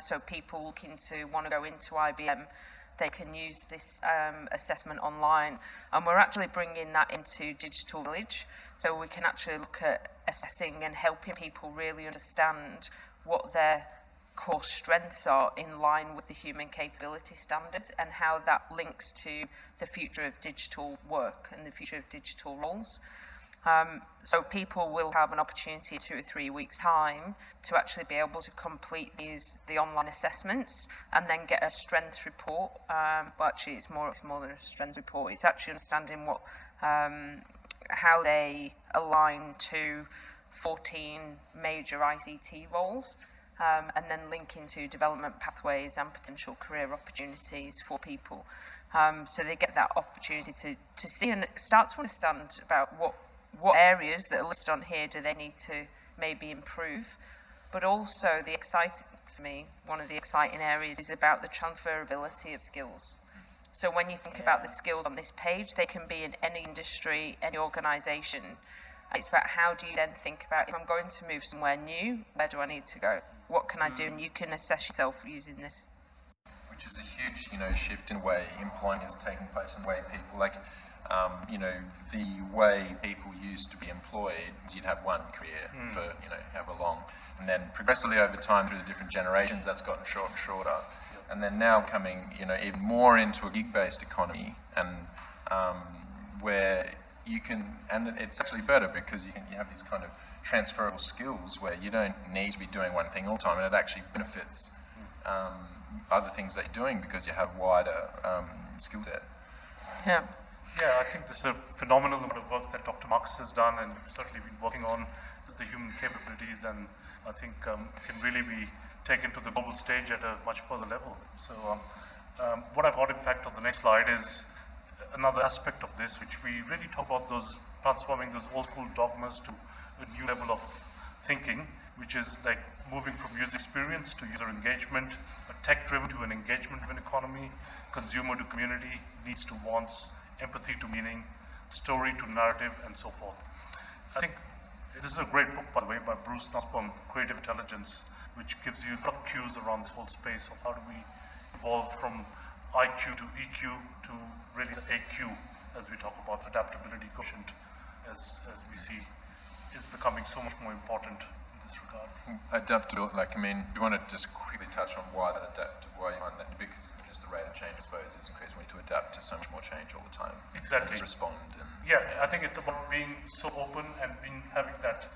So people looking to want to go into IBM, they can use this assessment online, and we're actually bringing that into Digital Village, so we can actually look at assessing and helping people really understand what their core strengths are in line with the human capability standards, and how that links to the future of digital work and the future of digital roles. So people will have an opportunity in 2 or 3 weeks' time to actually be able to complete the online assessments and then get a strengths report. Well, actually, it's more than a strengths report. It's actually understanding what how they align to 14 major ICT roles, and then linking to development pathways and potential career opportunities for people. So they get that opportunity to see and start to understand about what areas that are listed on here do they need to maybe improve. But also the exciting, for me, one of the exciting areas is about the transferability of skills. So when you think about the skills on this page, they can be in any industry, any organisation. It's about how do you then think about, if I'm going to move somewhere new, where do I need to go? What can I do? And you can assess yourself using this. Which is a huge, shift in the way employment is taking place, and the way people, the way people used to be employed, you'd have one career for, however long. And then progressively over time through the different generations, that's gotten shorter and shorter. And then now coming, even more into a gig-based economy, and where you can, and it's actually better because you have these kind of transferable skills where you don't need to be doing one thing all the time, and it actually benefits other things that you're doing because you have wider skill set. Yeah. Yeah, I think this is a phenomenal amount of work that Dr. Marcus has done, and certainly been working on, is the human capabilities, and I think can really be taken to the global stage at a much further level. So what I've got, in fact, on the next slide is another aspect of this, which we really talk about those transforming those old school dogmas to a new level of thinking, which is like moving from user experience to user engagement, a tech-driven to an engagement-driven economy, consumer to community, needs to wants, empathy to meaning, story to narrative, and so forth. I think this is a great book, by the way, by Bruce Nussbaum, Creative Intelligence, which gives you a lot of cues around this whole space of how do we evolve from IQ to EQ to really the AQ, as we talk about adaptability quotient, as we see, is becoming so much more important in this regard. Adaptability, you want to just quickly touch on why that why you find that, because it's not just the rate of change, I suppose, is increasing. We need to adapt to so much more change all the time. Exactly. And respond. And, I think it's about being so open and having that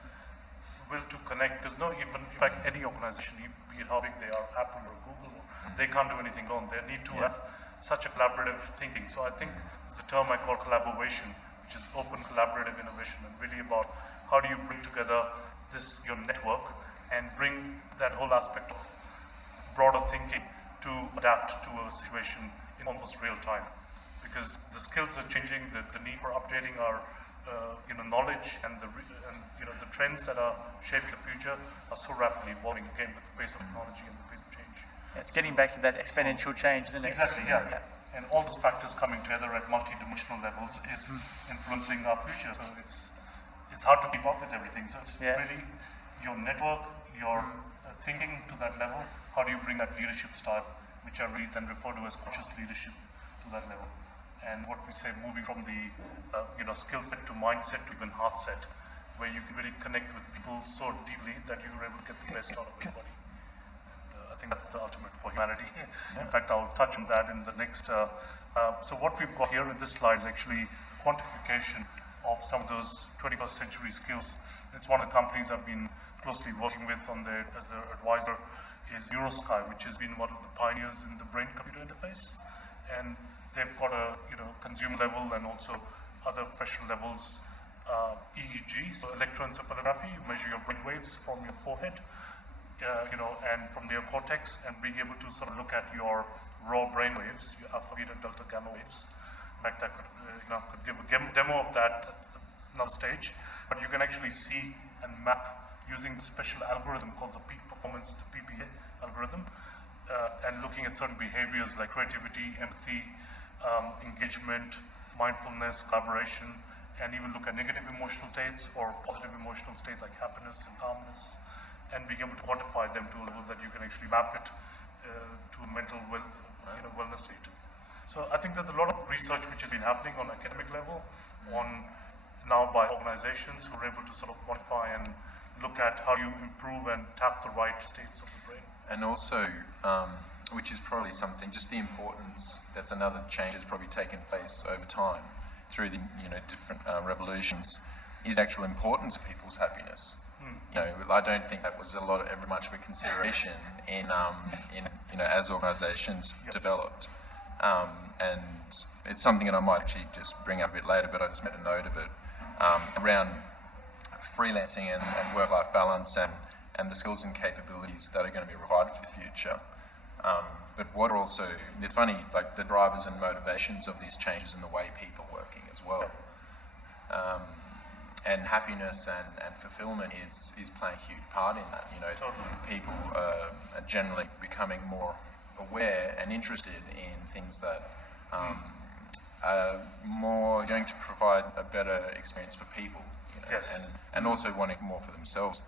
will to connect, because in fact, any organization, be it how big they are, Apple or Google, they can't do anything alone. They need to have such a collaborative thinking. So I think there's a term I call collaboration, which is open collaborative innovation, and really about how do you bring together your network and bring that whole aspect of broader thinking to adapt to a situation in almost real time. Because the skills are changing, the need for updating our knowledge and the trends that are shaping the future are so rapidly evolving, again, with the pace of technology and the pace of change. It's getting back to that exponential change, isn't it? Exactly, yeah. And all those factors coming together at multi-dimensional levels is influencing our future. So it's hard to keep up with everything. So it's really your network, your thinking to that level. How do you bring that leadership style, which I really then refer to as conscious leadership, to that level? And what we say, moving from the skill set to mindset to even heart set, where you can really connect with people so deeply that you're able to get the best out of everybody. And I think that's the ultimate for humanity. In fact, I'll touch on that in the next. So what we've got here in this slide is actually quantification of some of those 21st century skills. It's one of the companies I've been closely working with as an advisor is NeuroSky, which has been one of the pioneers in the brain-computer interface. And they've got a consumer level and also other professional levels, EEG, so electroencephalography. You measure your brain waves from your forehead, and from neocortex, and being able to sort of look at your raw brain waves, your alpha, beta, delta, gamma waves. In fact, I could give a demo of that at another stage, but you can actually see and map using a special algorithm called the peak performance, the PPA algorithm, and looking at certain behaviors like creativity, empathy, engagement, mindfulness, collaboration, and even look at negative emotional states or positive emotional states like happiness and calmness, and being able to quantify them to a level that you can actually map it to a mental wellness state. So I think there's a lot of research which has been happening on academic level, now by organizations who are able to sort of quantify and look at how you improve and tap the right states of the brain. And also, which is probably something, just the importance, that's another change that's probably taken place over time through the different revolutions, is the actual importance of people's happiness. I don't think that was ever much of a consideration in as organisations developed, and it's something that I might actually just bring up a bit later, but I just made a note of it around freelancing and work-life balance and the skills and capabilities that are going to be required for the future. But what are also, it's funny, like the drivers and motivations of these changes in the way people are working as well. And happiness and fulfillment is playing a huge part in that. People are generally becoming more aware and interested in things that are more going to provide a better experience for people. And also wanting more for themselves.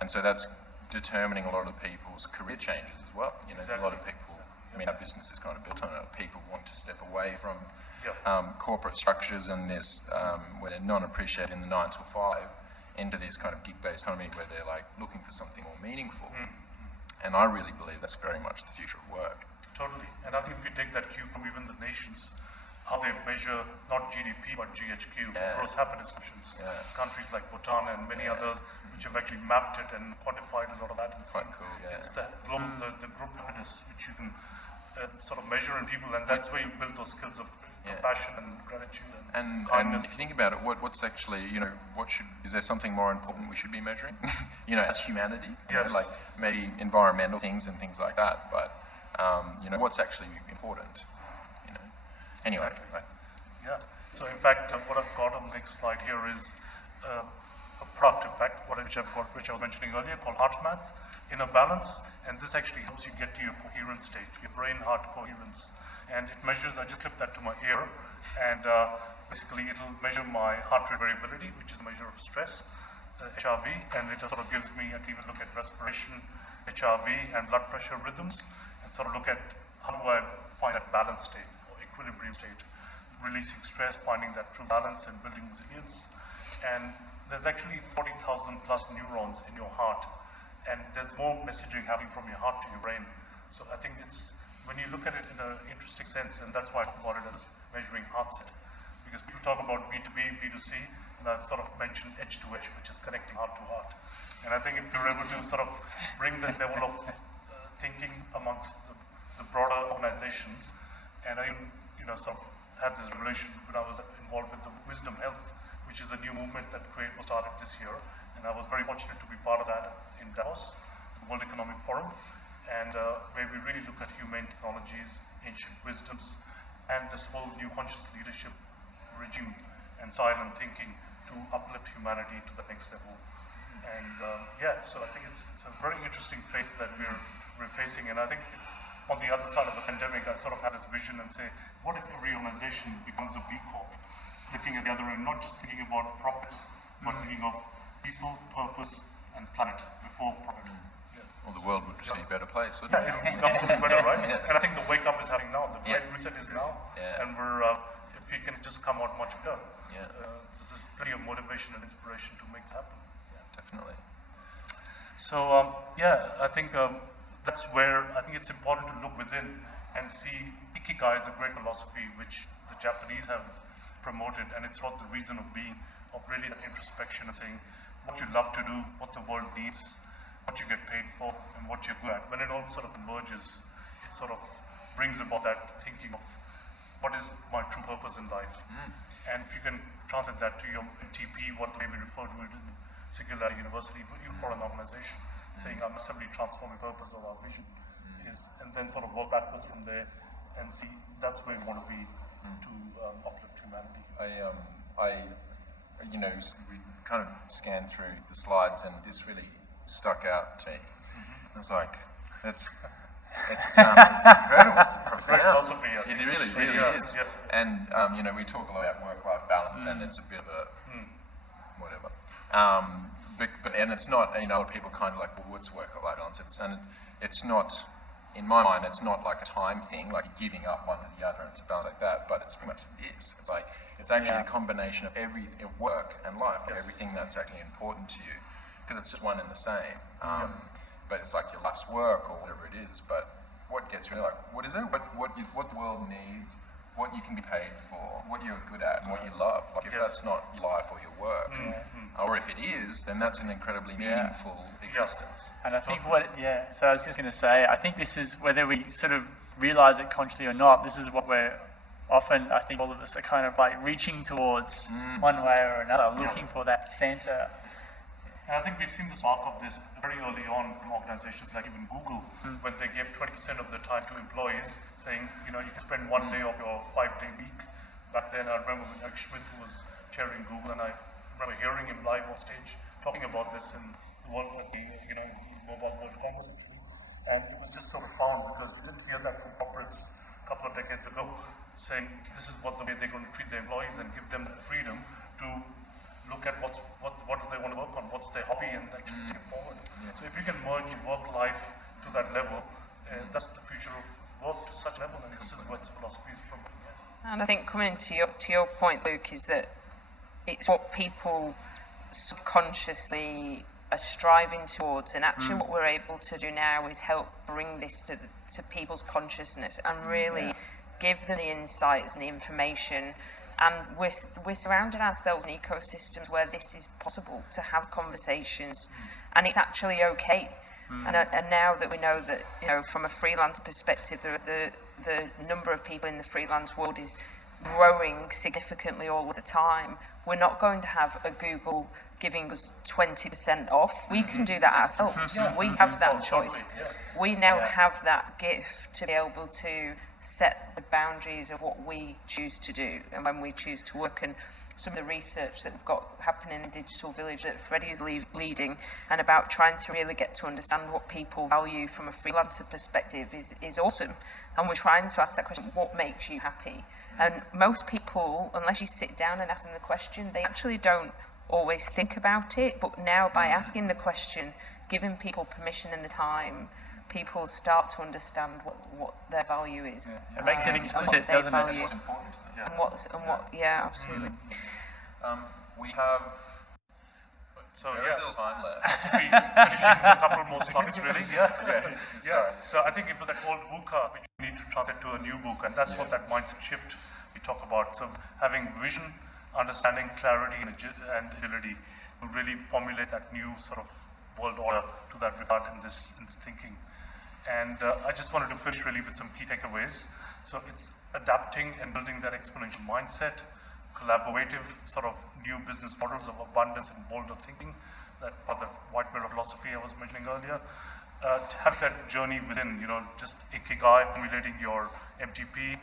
And so that's determining a lot of people's career changes as well. There's a lot of people. Our business is kind of built on it. People want to step away from corporate structures and this where they're not appreciating the 9 to 5 into this kind of gig-based economy where they're like looking for something more meaningful. And I really believe that's very much the future of work. Totally. And I think if you take that cue from even the nations, how they measure not GDP but GHQ, gross happiness quotients. Countries like Bhutan and many others which have actually mapped it and quantified a lot of that. Quite cool. It's the group happiness which you can sort of measure in people, and that's where you build those skills of compassion and gratitude and kindness. And if you think about it, what's actually, is there something more important we should be measuring? As humanity, like maybe environmental things and things like that. But what's actually important? Anyway, exactly. Right. Yeah. So in fact, what I've got on the next slide here is a product, in fact, which I was mentioning earlier, called Heart Math, Inner Balance, and this actually helps you get to your coherent state, your brain-heart coherence. And it measures, I just clipped that to my ear, and basically it'll measure my heart rate variability, which is a measure of stress, HRV, and it sort of gives me, I can even look at respiration, HRV, and blood pressure rhythms, and sort of look at how do I find that balance state, or equilibrium state, releasing stress, finding that true balance, and building resilience. And there's actually 40,000 plus neurons in your heart, and there's more messaging happening from your heart to your brain. So I think it's when you look at it in an interesting sense, and that's why I call it as measuring heart set, because people talk about B2B, B2C, and I've sort of mentioned edge to edge, which is connecting heart to heart. And I think if you're able to sort of bring this level of thinking amongst the broader organizations, and I, sort of had this revelation when I was involved with the Wisdom Health, which is a new movement that was started this year, and I was very fortunate to be part of that in Davos, the World Economic Forum, and where we really look at humane technologies, ancient wisdoms, and this whole new conscious leadership regime and silent thinking to uplift humanity to the next level. And so I think it's a very interesting phase that we're facing, and I think on the other side of the pandemic, I sort of had this vision and say, what if every organization becomes a B Corp? Looking at the other end, not just thinking about profits, but thinking of people, purpose, and planet before profit. Well, the world would just be a better place, wouldn't it? It will become so much better, right? And I think the wake up is happening now. The great reset is now, and we're if we can just come out much better. There's plenty of motivation and inspiration to make that happen. Definitely. So I think that's where I think it's important to look within and see. Ikigai is a great philosophy which the Japanese have promoted, and it's not the reason of being, of really that introspection and saying what you love to do, what the world needs, what you get paid for, and what you're good at. When it all sort of converges, it sort of brings about that thinking of what is my true purpose in life. And if you can translate that to your TP, what the way we refer to it in Singularity University, even for an organization, saying our massively transforming purpose or our vision is, and then sort of work backwards from there and see that's where we want to be to uplift humanity. We kind of scanned through the slides, and this really stuck out to me. I was like, it's incredible. It's a great philosophy. It really is. Yeah. And we talk a lot about work-life balance, and it's a bit of a whatever. But it's not. People kind of like, well, what's work-life balance? It's not. In my mind, it's not like a time thing, like giving up one to the other, and it's about like that. But it's pretty much this. It's like it's actually a combination of everything, of work and life, like everything that's actually important to you, because it's just one and the same. But it's like your life's work or whatever it is. But what gets really like, what is it? What the world needs, what you can be paid for, what you're good at, and what you love. Like if that's not your life or your work, or if it is, then that's an incredibly meaningful existence. And I think so I was just going to say, I think this is, whether we sort of realize it consciously or not, this is what we're often, I think all of us are kind of like reaching towards one way or another, looking for that center. And I think we've seen the spark of this very early on from organizations like even Google, when they gave 20% of their time to employees, saying, you can spend one day of your 5-day week. Back then, I remember when Eric Schmidt was chairing Google, and I remember hearing him live on stage talking about this in the world, at the Mobile World Congress actually. And it was just so profound because you didn't hear that from corporates a couple of decades ago, saying this is the way they're going to treat their employees and give them the freedom to look at what do they want to work on, what's their hobby, and actually take it forward. So if you can merge work life to that level, that's the future of work to such level, and this is what philosophy is promoting. And I think coming to your point, Luke, is that it's what people subconsciously are striving towards, and actually what we're able to do now is help bring this to people's consciousness and really give them the insights and the information. And we're surrounding ourselves in ecosystems where this is possible to have conversations, and it's actually okay. And now that we know that, from a freelance perspective, the number of people in the freelance world is growing significantly all the time. We're not going to have a Google giving us 20% off. We can do that ourselves. We have that choice. We now have that gift to be able to set the boundaries of what we choose to do and when we choose to work. And some of the research that we've got happening in Digital Village that Freddie is leading, and about trying to really get to understand what people value from a freelancer perspective is awesome. And we're trying to ask that question, what makes you happy? And most people, unless you sit down and ask them the question, they actually don't always think about it. But now by asking the question, giving people permission and the time, people start to understand what their value is. It makes it explicit, doesn't it? It's important. Absolutely. We have So Very little time left. to be finishing a couple more slides, really. Yeah. Sorry. So I think it was that old VUCA which we need to translate to a new VUCA, and that's what that mindset shift we talk about. So having vision, understanding, clarity, and agility will really formulate that new sort of world order to that regard in this thinking. And I just wanted to finish really with some key takeaways. So it's adapting and building that exponential mindset, collaborative sort of new business models of abundance and bolder thinking, that part of the white mirror philosophy I was mentioning earlier. To have that journey within, just ikigai, formulating your MTP,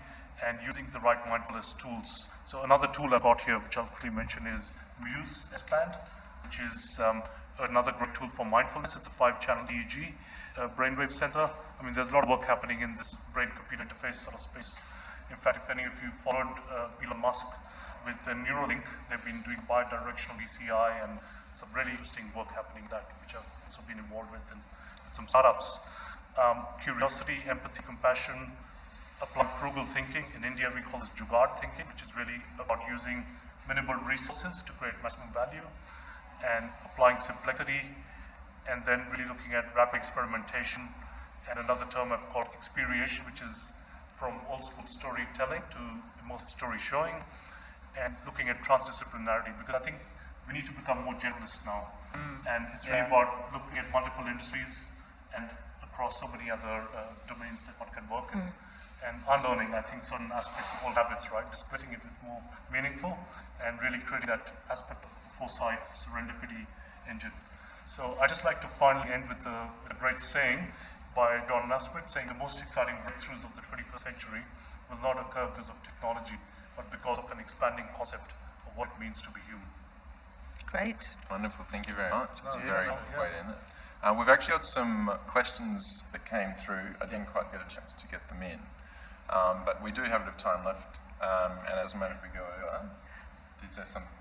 and using the right mindfulness tools. So another tool I got here, which I'll quickly mention, is Muse S-Band, which is another great tool for mindfulness. It's a 5-channel EEG brainwave sensor. I mean, there's a lot of work happening in this brain-computer interface sort of space. In fact, if any of you followed Elon Musk with the Neuralink, they've been doing bi-directional ECI and some really interesting work happening in that, which I've also been involved with some startups. Curiosity, empathy, compassion, applied frugal thinking. In India, we call this jugaad thinking, which is really about using minimal resources to create maximum value, and applying simplicity, and then really looking at rapid experimentation. And another term I've called experiation, which is from old school storytelling to immersive story showing, and looking at transdisciplinarity, because I think we need to become more generalists now. And it's really about looking at multiple industries and across so many other domains that one can work in. And unlearning, I think, certain aspects of old habits, right? Displacing it with more meaningful and really creating that aspect of foresight, serendipity engine. So I just like to finally end with a great saying by John Naismith, saying the most exciting breakthroughs of the 21st century will not occur because of technology, but because of an expanding concept of what it means to be human. Great. Wonderful, thank you very much. It's a very good way to end it. We've actually got some questions that came through. I didn't quite get a chance to get them in, but we do have a bit of time left, and it doesn't matter if we go over. Did you say something?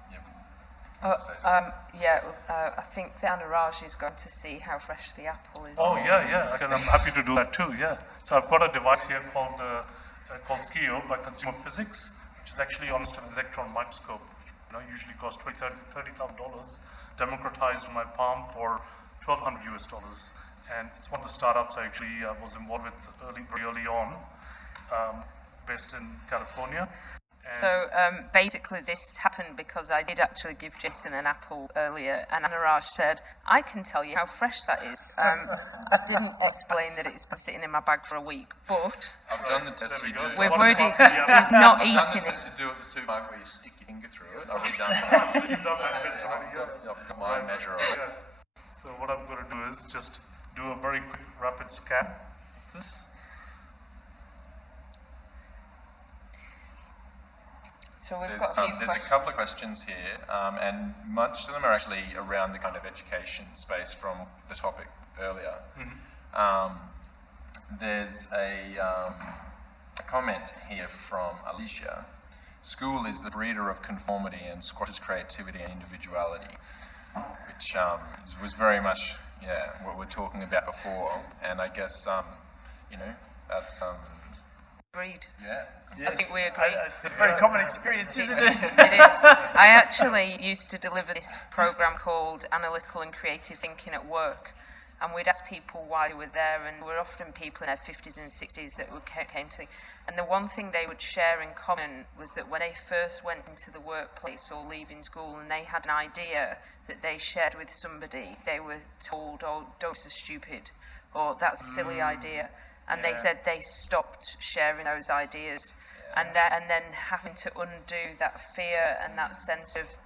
I think the Anuraj is going to see how fresh the apple is. Oh, yeah. I'm happy to do that too, yeah. So I've got a device here called Skio by Consumer Physics, which is actually almost an electron microscope, which usually costs $30,000, democratized in my palm for $1,200 US. And it's one of the startups I actually was involved with very early on, based in California. So basically this happened because I did actually give Jason an apple earlier, and Anuraj said, I can tell you how fresh that is. I didn't explain that it's been sitting in my bag for a week, but I've done the test you do. we've already, he's not eating I've done the it. test to do at the supermarket where you stick your finger through it. I've already done that. You've done that test already, yeah. I've got my measure of it. So what I'm going to do is just do a very quick rapid scan of this. So we've There's, got a few there's a couple of questions here, and much of them are actually around the kind of education space from the topic earlier. There's a comment here from Alicia. School is the breeder of conformity and squashes creativity and individuality, which was very much what we're talking about before. And I guess, that's... Agreed. Yeah. I think we agree. It's a very common experience, isn't it? It is. I actually used to deliver this program called Analytical and Creative Thinking at Work, and we'd ask people why they were there, and we're often people in their 50s and 60s that came to, and the one thing they would share in common was that when they first went into the workplace or leaving school and they had an idea that they shared with somebody, they were told, oh, don't be so stupid, or that's a silly idea. And they said they stopped sharing those ideas, and then having to undo that fear and that sense of,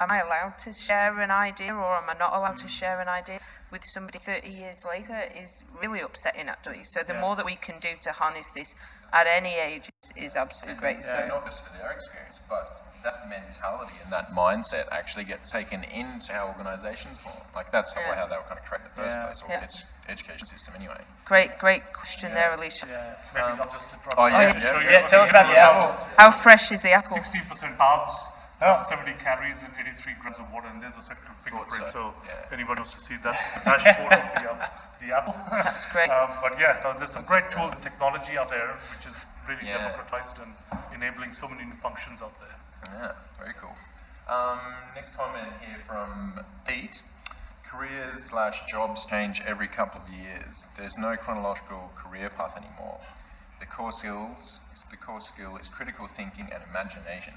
am I allowed to share an idea or am I not allowed to share an idea with somebody 30 years later is really upsetting, actually. So the more that we can do to harness this at any age is absolutely great. Yeah, So not just for their experience, but that mentality and that mindset actually gets taken into how organisations form. Like that's how they were kind of created in the first place, or its education system anyway. great question there, Alicia. Maybe I'll just interrupt. Tell us about the apple. How fresh is the apple? 16% carbs, 70 calories and 83 grams of water, and there's a second fingerprint. So if anybody wants to see, that's the dashboard of the apple. That's great. But there's some great tools and technology out there, which is really democratized and enabling so many new functions out there. Yeah, very cool. Next comment here from Pete. Careers/jobs change every couple of years. There's no chronological career path anymore. The core skill is critical thinking and imagination.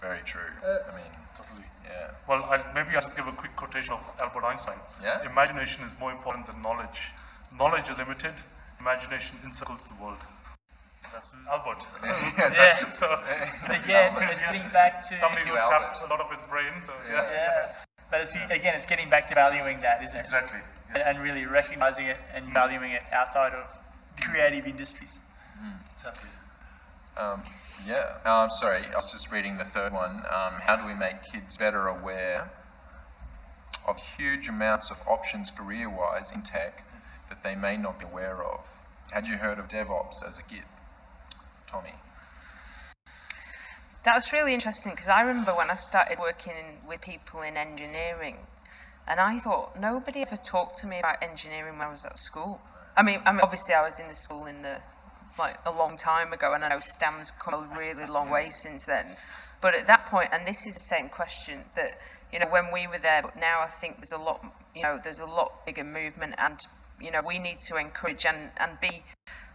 Very true. Totally. Yeah. Well, maybe I'll just give a quick quotation of Albert Einstein. Yeah? Imagination is more important than knowledge. Knowledge is limited. Imagination encircles the world. That's Albert. Yeah. So Again, it's getting back to... somebody who tapped a lot of his brain. So, Yeah. But again, it's getting back to valuing that, isn't it? Exactly. And really recognizing it and valuing it outside of creative industries. Exactly. Sorry, I was just reading the third one. How do we make kids better aware of huge amounts of options career-wise in tech that they may not be aware of? Had you heard of DevOps as a kid? Tommy? That was really interesting because I remember when I started working with people in engineering, and I thought nobody ever talked to me about engineering when I was at school. I mean, obviously I was in the school a long time ago, and I know STEM's come a really long way since then. But at that point, and this is the same question that, when we were there, but now I think there's a lot bigger movement, and, we need to encourage and be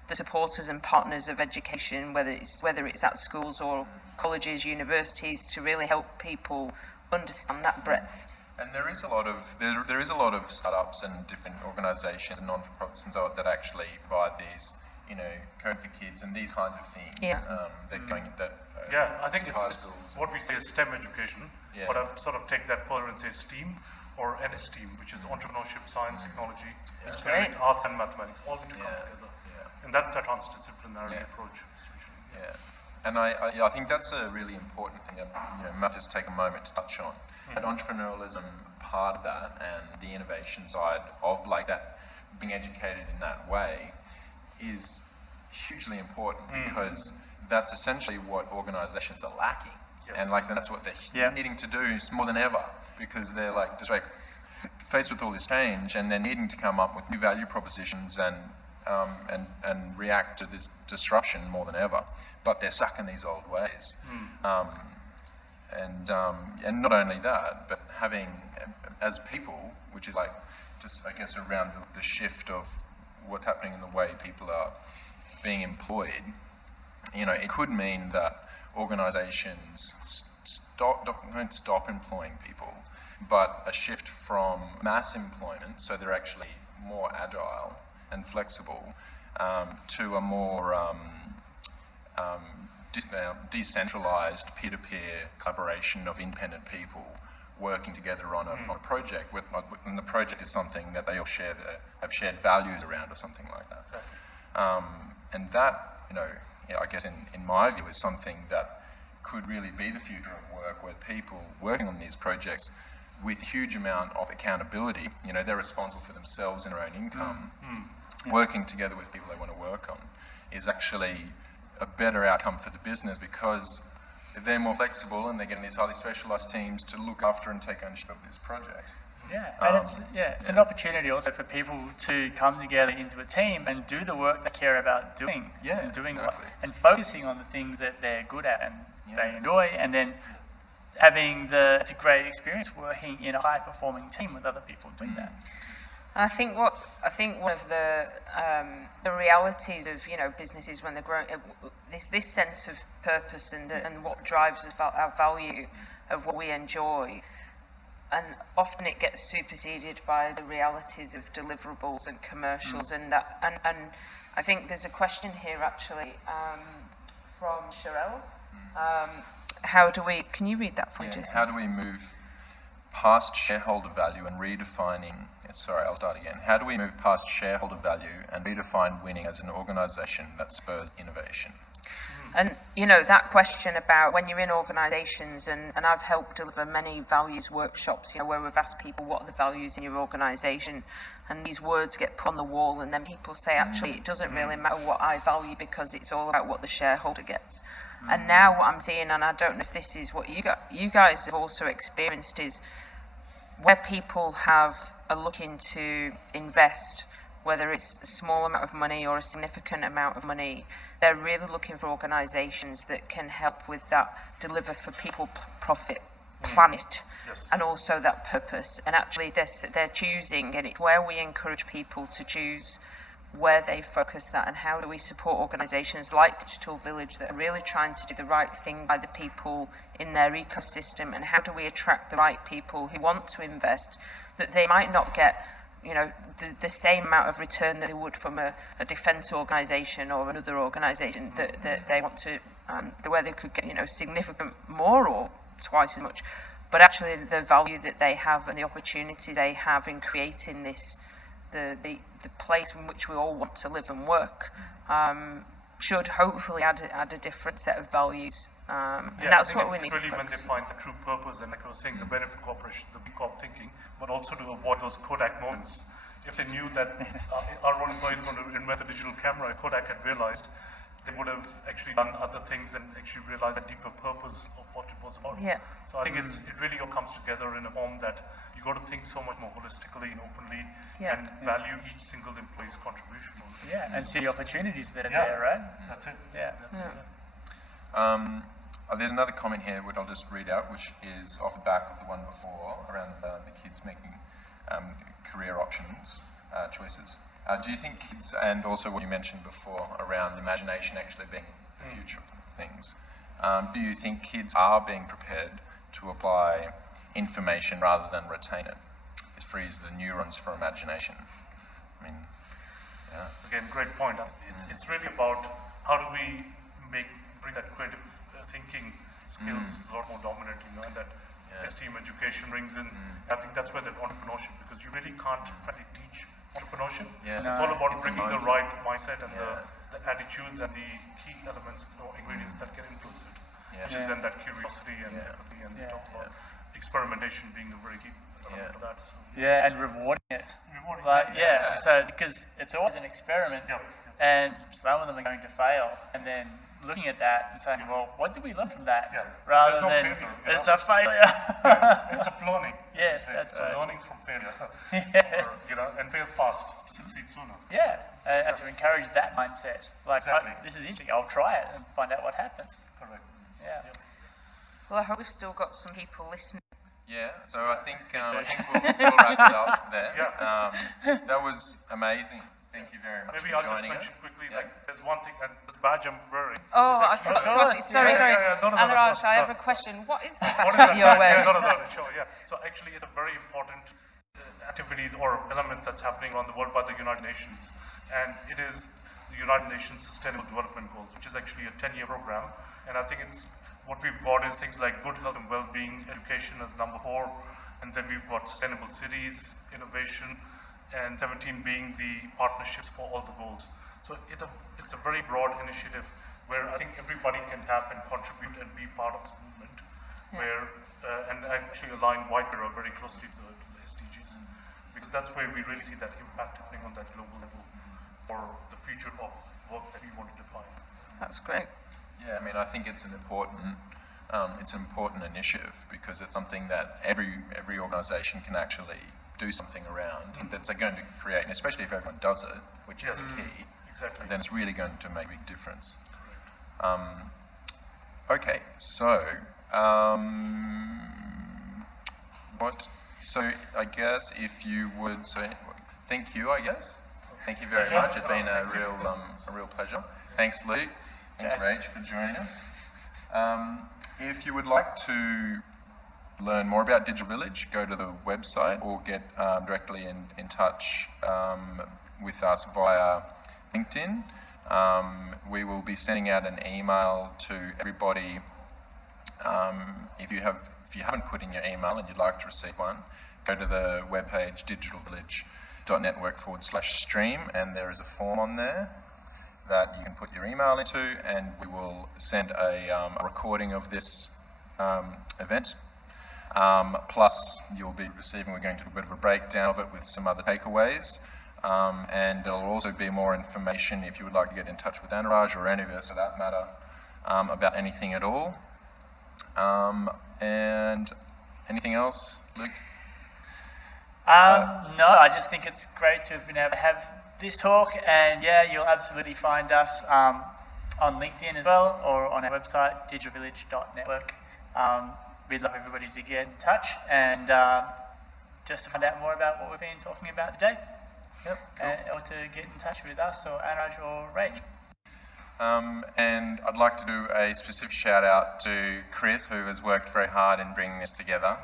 the supporters and partners of education, whether it's at schools or colleges, universities, to really help people understand that breadth. And there is a lot of startups and different organisations and non-for-profits and so on that actually provide these, code for kids and these kinds of things. Yeah. I think it's what we say is STEM education, but I've sort of take that further and say STEAM or NSTEAM, which is entrepreneurship, science, technology, engineering, arts and mathematics, all need to come together. Yeah. And that's the transdisciplinary approach. Yeah. And I think that's a really important thing that might just take a moment to touch on. That entrepreneurialism part of that and the innovation side of that, being educated in that way is hugely important because that's essentially what organisations are lacking. Yes. And that's what they're needing to do more than ever, because they're faced with all this change and they're needing to come up with new value propositions and react to this disruption more than ever. But they're stuck in these old ways. And not only that, but having, as people, which is just I guess around the shift of what's happening in the way people are being employed, it could mean that organisations don't stop employing people, but a shift from mass employment, so they're actually more agile and flexible, to a more decentralised peer-to-peer collaboration of independent people working together on a project, and the project is something that they all have shared values around or something like that. And that, I guess in my view, is something that could really be the future of work, where people working on these projects with a huge amount of accountability, they're responsible for themselves and their own income, working together with people they want to work on is actually a better outcome for the business, because they're more flexible and they're getting these highly specialised teams to look after and take ownership of this project. Yeah, and it's an opportunity also for people to come together into a team and do the work they care about doing. Yeah, and doing exactly. and focusing on the things that they're good at and they enjoy, and then having it's a great experience working in a high performing team with other people doing that. I think one of the realities of businesses when they're growing, this sense of purpose and what drives our value of what we enjoy, and often it gets superseded by the realities of deliverables and commercials and that. And I think there's a question here actually from Sherelle. Can you read that for me, Jason? How do we move past shareholder value and redefining, I'll start again. How do we move past shareholder value and redefine winning as an organisation that spurs innovation? And, that question about when you're in organisations, and I've helped deliver many values workshops, where we've asked people what are the values in your organisation, and these words get put on the wall, and then people say, actually, it doesn't really matter what I value because it's all about what the shareholder gets. And now what I'm seeing, and I don't know if this is what you guys have also experienced, is where people are looking to invest, whether it's a small amount of money or a significant amount of money, they're really looking for organisations that can help with that, deliver for people profit planet, Yes. and also that purpose. And actually they're choosing, and it's where we encourage people to choose where they focus that, and how do we support organisations like Digital Village that are really trying to do the right thing by the people in their ecosystem, and how do we attract the right people who want to invest, that they might not get, you know, the same amount of return that they would from a defence organisation or another organisation, that they want to, where they could get, you know, significant more or twice as much, but actually the value that they have and the opportunity they have in creating this, the place in which we all want to live and work, should hopefully add a different set of values. And that's what we need really to when they focus. find the true purpose, and like I was saying, the benefit corporation, the B Corp thinking, but also to avoid those Kodak moments. If they knew that our own employees were going to invent a digital camera, Kodak had realized, they would have actually done other things and actually realized the deeper purpose of what it was about. Yeah. So I think it really all comes together in a form that you got to think so much more holistically and openly, and value each single employee's contribution. Yeah, and see the opportunities that are there, right? That's it. Yeah. There's another comment here which I'll just read out, which is off the back of the one before around the kids making career options, choices. Do you think kids, and also what you mentioned before around imagination actually being the future of things, do you think kids are being prepared to apply information rather than retain it? It frees the neurons for imagination. I mean, yeah. Again, great point. It's really about how do we bring that creative thinking skills a lot more dominant, you know, and that STEM education brings in. I think that's where that entrepreneurship, because you really can't frankly teach entrepreneurship. Yeah. It's all about It's bringing a the mindset. right mindset and the attitudes and the key elements or ingredients that can influence it. Which is then that curiosity and empathy, and we talk about experimentation being a very key element of that. So. Yeah, and rewarding it. Like, so because it's always an experiment, and some of them are going to fail, and then looking at that and saying, well, what did we learn from that? Rather than it's a failure. It's a learning. Yes, that's so right. learnings from failure. Yes. Or, you know, and fail fast to succeed sooner. Yeah, and to encourage that mindset. Like, Exactly. this is interesting, I'll try it and find out what happens. Correct. Yeah. Well, I hope we've still got some people listening. Yeah, so I think we'll wrap it up there. That was amazing. Thank you very much Maybe for I'll just joining mention us. quickly, like, there's one thing, and this badge I'm wearing. Oh, I forgot to ask you. Sorry. No, Anuraj, I have a question. What is the What is badge that you're wearing? Sure, yeah. So actually, it's a very important activity or element that's happening around the world by the United Nations, and it is the United Nations Sustainable Development Goals, which is actually a 10-year program. And I think it's what we've got is things like good health and well-being, education as number 4, and then we've got sustainable cities, innovation, and 17 being the partnerships for all the goals. So it's a very broad initiative where I think everybody can tap and contribute and be part of this movement, where and actually align White Mirror very closely to the SDGs, because that's where we really see that impact happening on that global level for the future of work that we want to define. That's great. Yeah, I mean, I think it's an important initiative, because it's something that every organisation can actually do something around, and that's going to create, and especially if everyone does it, which is the key. Exactly. Then it's really going to make a big difference. Okay, so So I guess if you would say, thank you. I guess. Thank you very much. It's been a real pleasure. Thanks, Luke. Thanks, Rach, for joining us. If you would like to learn more about Digital Village, go to the website or get directly in touch with us via LinkedIn. We will be sending out an email to everybody. If you haven't put in your email and you'd like to receive one, go to the webpage digitalvillage.network/stream, and there is a form on there that you can put your email into, and we will send a recording of this event. Plus, we're going to do a bit of a breakdown of it with some other takeaways. And there'll also be more information if you would like to get in touch with Anuraj or any of us for that matter about anything at all. And anything else, Luke? No, I just think it's great to have been able to have this talk, and you'll absolutely find us on LinkedIn as well, or on our website, digitalvillage.network. we'd love everybody to get in touch and just to find out more about what we've been talking about today. Yep, cool. Or to get in touch with us or Anuraj or Rach. And I'd like to do a specific shout out to Chris, who has worked very hard in bringing this together.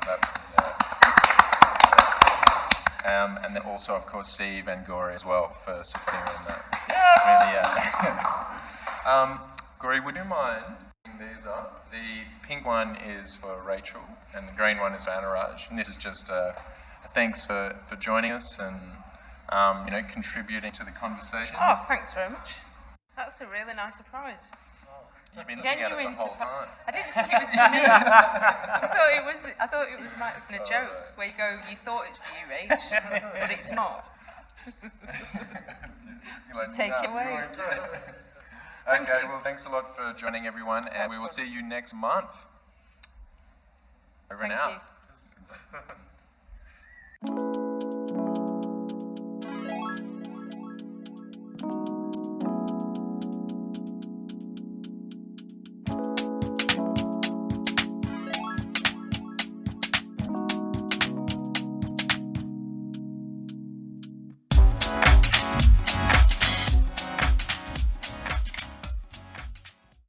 And then also, of course, Steve and Gori as well for supporting in that. Really, Gori, would you mind putting these up? The pink one is for Rachel, and the green one is for Anuraj. And this is just a thanks for joining us and contributing to the conversation. Oh, thanks very much. That's a really nice surprise. You've been looking at it the whole time. I didn't think it was for me. I thought it might have been a joke where you go, you thought it's for you, Rach, but it's not. Take it away. Okay, well, thanks a lot for joining, everyone, and we will see you next month. Over and out. Thank you.